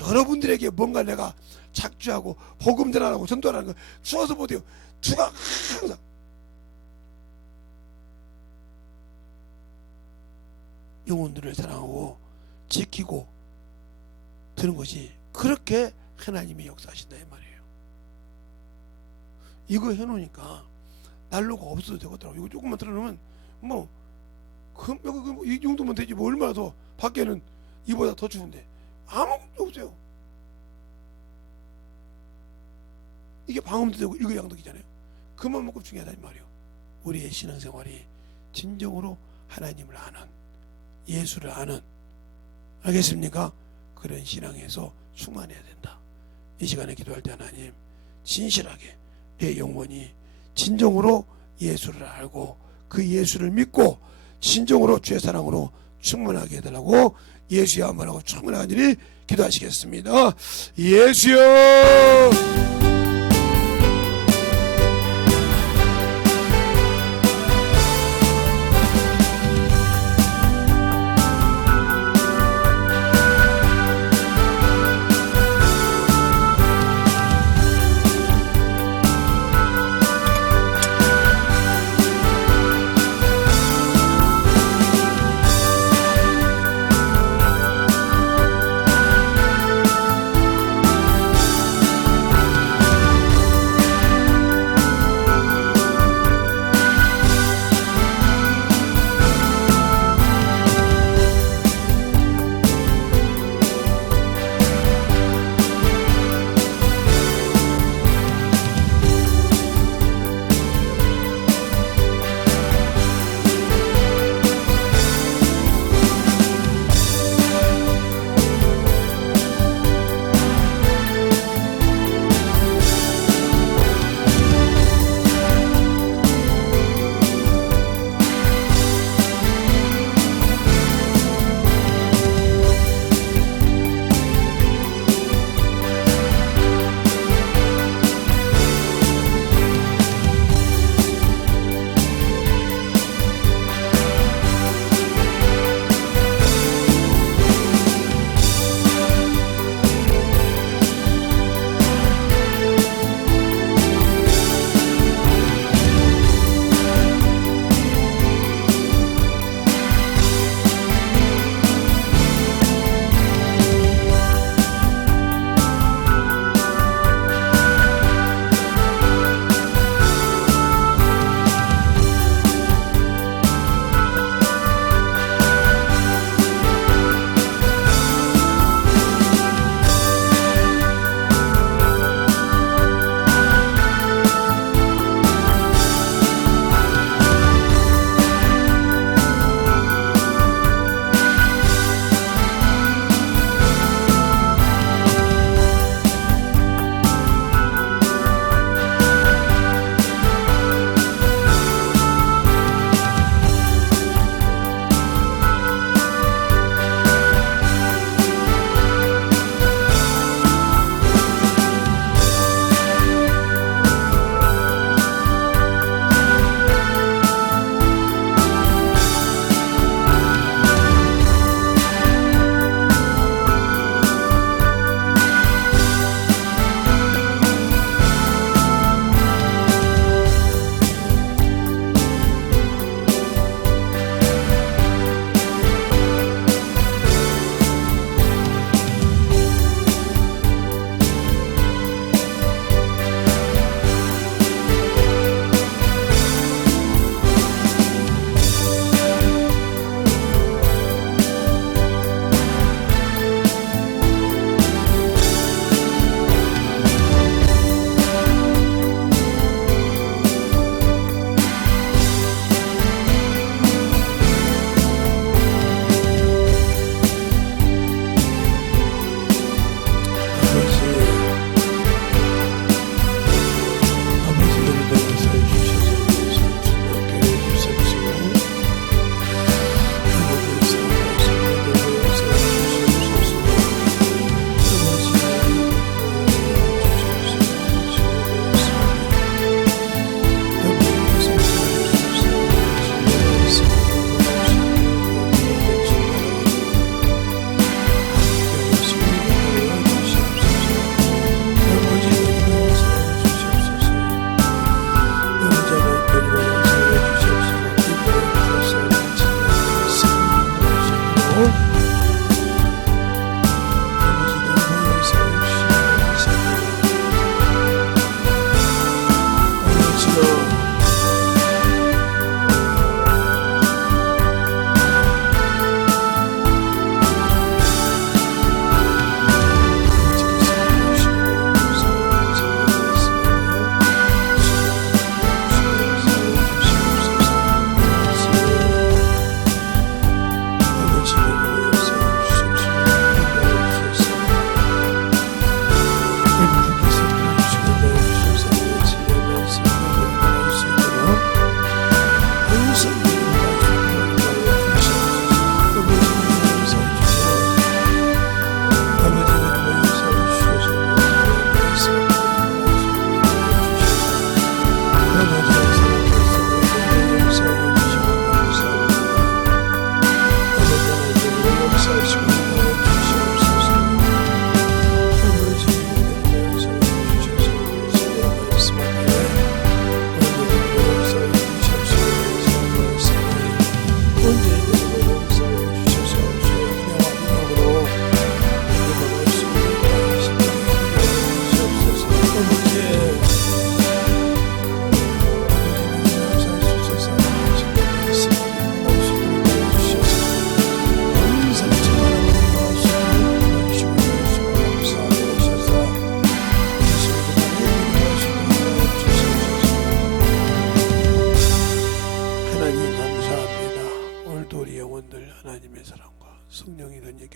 여러분들에게 뭔가 내가 착취하고 복음 전하라고 전도하라는 거 주어서 보세요. 주가 항상 영혼들을 사랑하고 지키고 드는 것이 그렇게 하나님이 역사하신다 이 말이에요. 이거 해놓으니까 난로가 없어도 되거든요. 이거 조금만 틀어놓으면 이 정도면 되지 뭐 얼마나 더 밖에는 이보다 더 추운데 아무것도 없어요. 이게 방음도 되고 일거양득이잖아요. 그만큼 중요하단 말이에요. 우리의 신앙생활이 진정으로 하나님을 아는, 예수를 아는, 알겠습니까? 그런 신앙에서 충만해야 된다. 이 시간에 기도할 때 하나님 진실하게 내 영혼이 진정으로 예수를 알고 그 예수를 믿고 진정으로 주의 사랑으로 충만하게 해달라고 예수의 한번하고 충만한 일이 기도하시겠습니다. 예수여.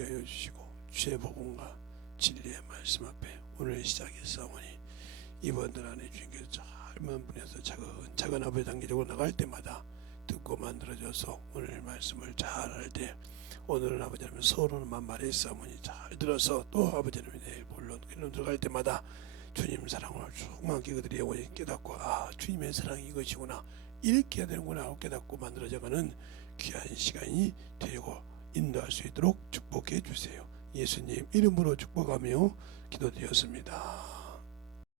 함께 하여 주시고 주의 복음과 진리의 말씀 앞에 오늘 시작했사오니 이번들 안에 주님께서 잘만 분해서 차근차근 아버지 당기적으로 나갈 때마다 듣고 만들어져서 오늘 말씀을 잘 할 때 오늘은 아버지 하나님 서로는만 말했사오니 잘 들어서 또 아버지 하나님 내일 본론 그런 들어갈 때마다 주님 사랑을 충만하게 그들이 영원히 깨닫고 주님의 사랑이 이것이구나 이렇게 해야 되는구나 하고 깨닫고 만들어져가는 귀한 시간이 되고 인도할 수 있도록 축복해 주세요. 예수님 이름으로 축복하며 기도드렸습니다.